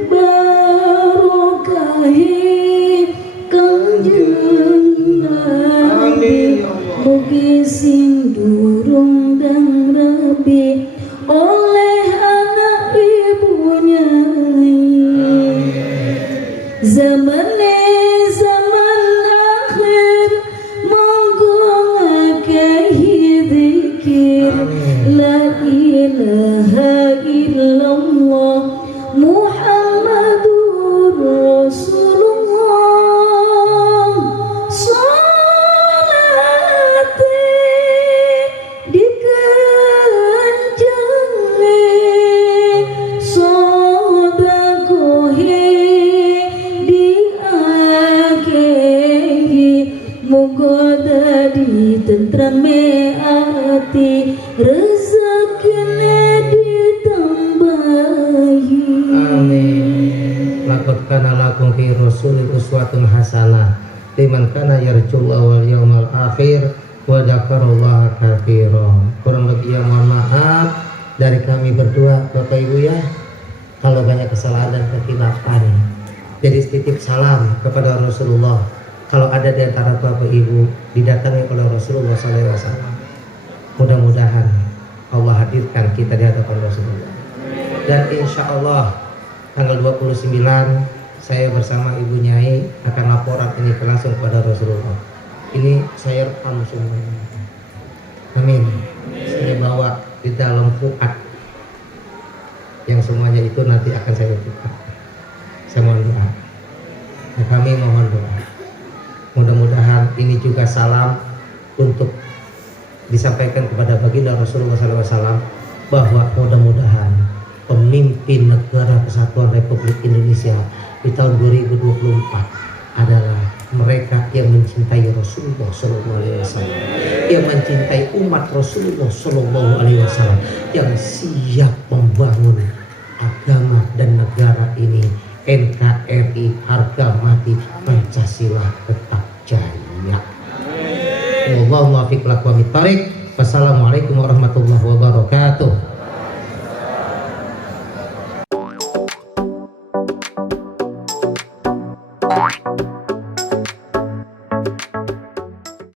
barokahi kanjeng Nabi. Mugi sing durung dan rabi oleh anak ibunya. Zamane zaman akhir monggo ngakehi zikir la ilaha illallah Muhammadur Rasulullah. Salate dikencenge sodakohe diakehi muga dadi tentreme ati rezekine ditambahi. Amin. Laqad kana lakum fi rasulil uswatun hasanah liman kana yarjullaha wal yawmal akhir wa dzakarallaha katsiran. Kurang lebih mohon maaf dari kami berdua Bapak Ibu ya kalau banyak kesalahan dan kekhilafan. Jadi titip salam kepada Rasulullah. Kalau ada di antara Bapak Ibu didatangi oleh Rasulullah SAW, mudah-mudahan Allah hadirkan kita di hadapan Rasulullah. Dan insya Allah tanggal 29 saya bersama Ibu Nyai akan laporan ini langsung kepada Rasulullah. Ini saya rekam semuanya. Amin. Saya bawa di dalam fuad yang semuanya itu nanti akan saya buka. Saya mohon doa. Nah, kami mohon doa. Mudah-mudahan ini juga salam untuk disampaikan kepada baginda Rasulullah SAW bahwa mudah-mudahan pemimpin negara Kesatuan Republik Indonesia di tahun 2024 adalah mereka yang mencintai Rasulullah SAW, yang mencintai umat Rasulullah SAW, yang siap membangun agama dan negara ini. NKRI harga mati, Pancasila tetap jaya. Wallahu muwaffiq lakum thoriq. Wassalamualaikum warahmatullahi wabarakatuh.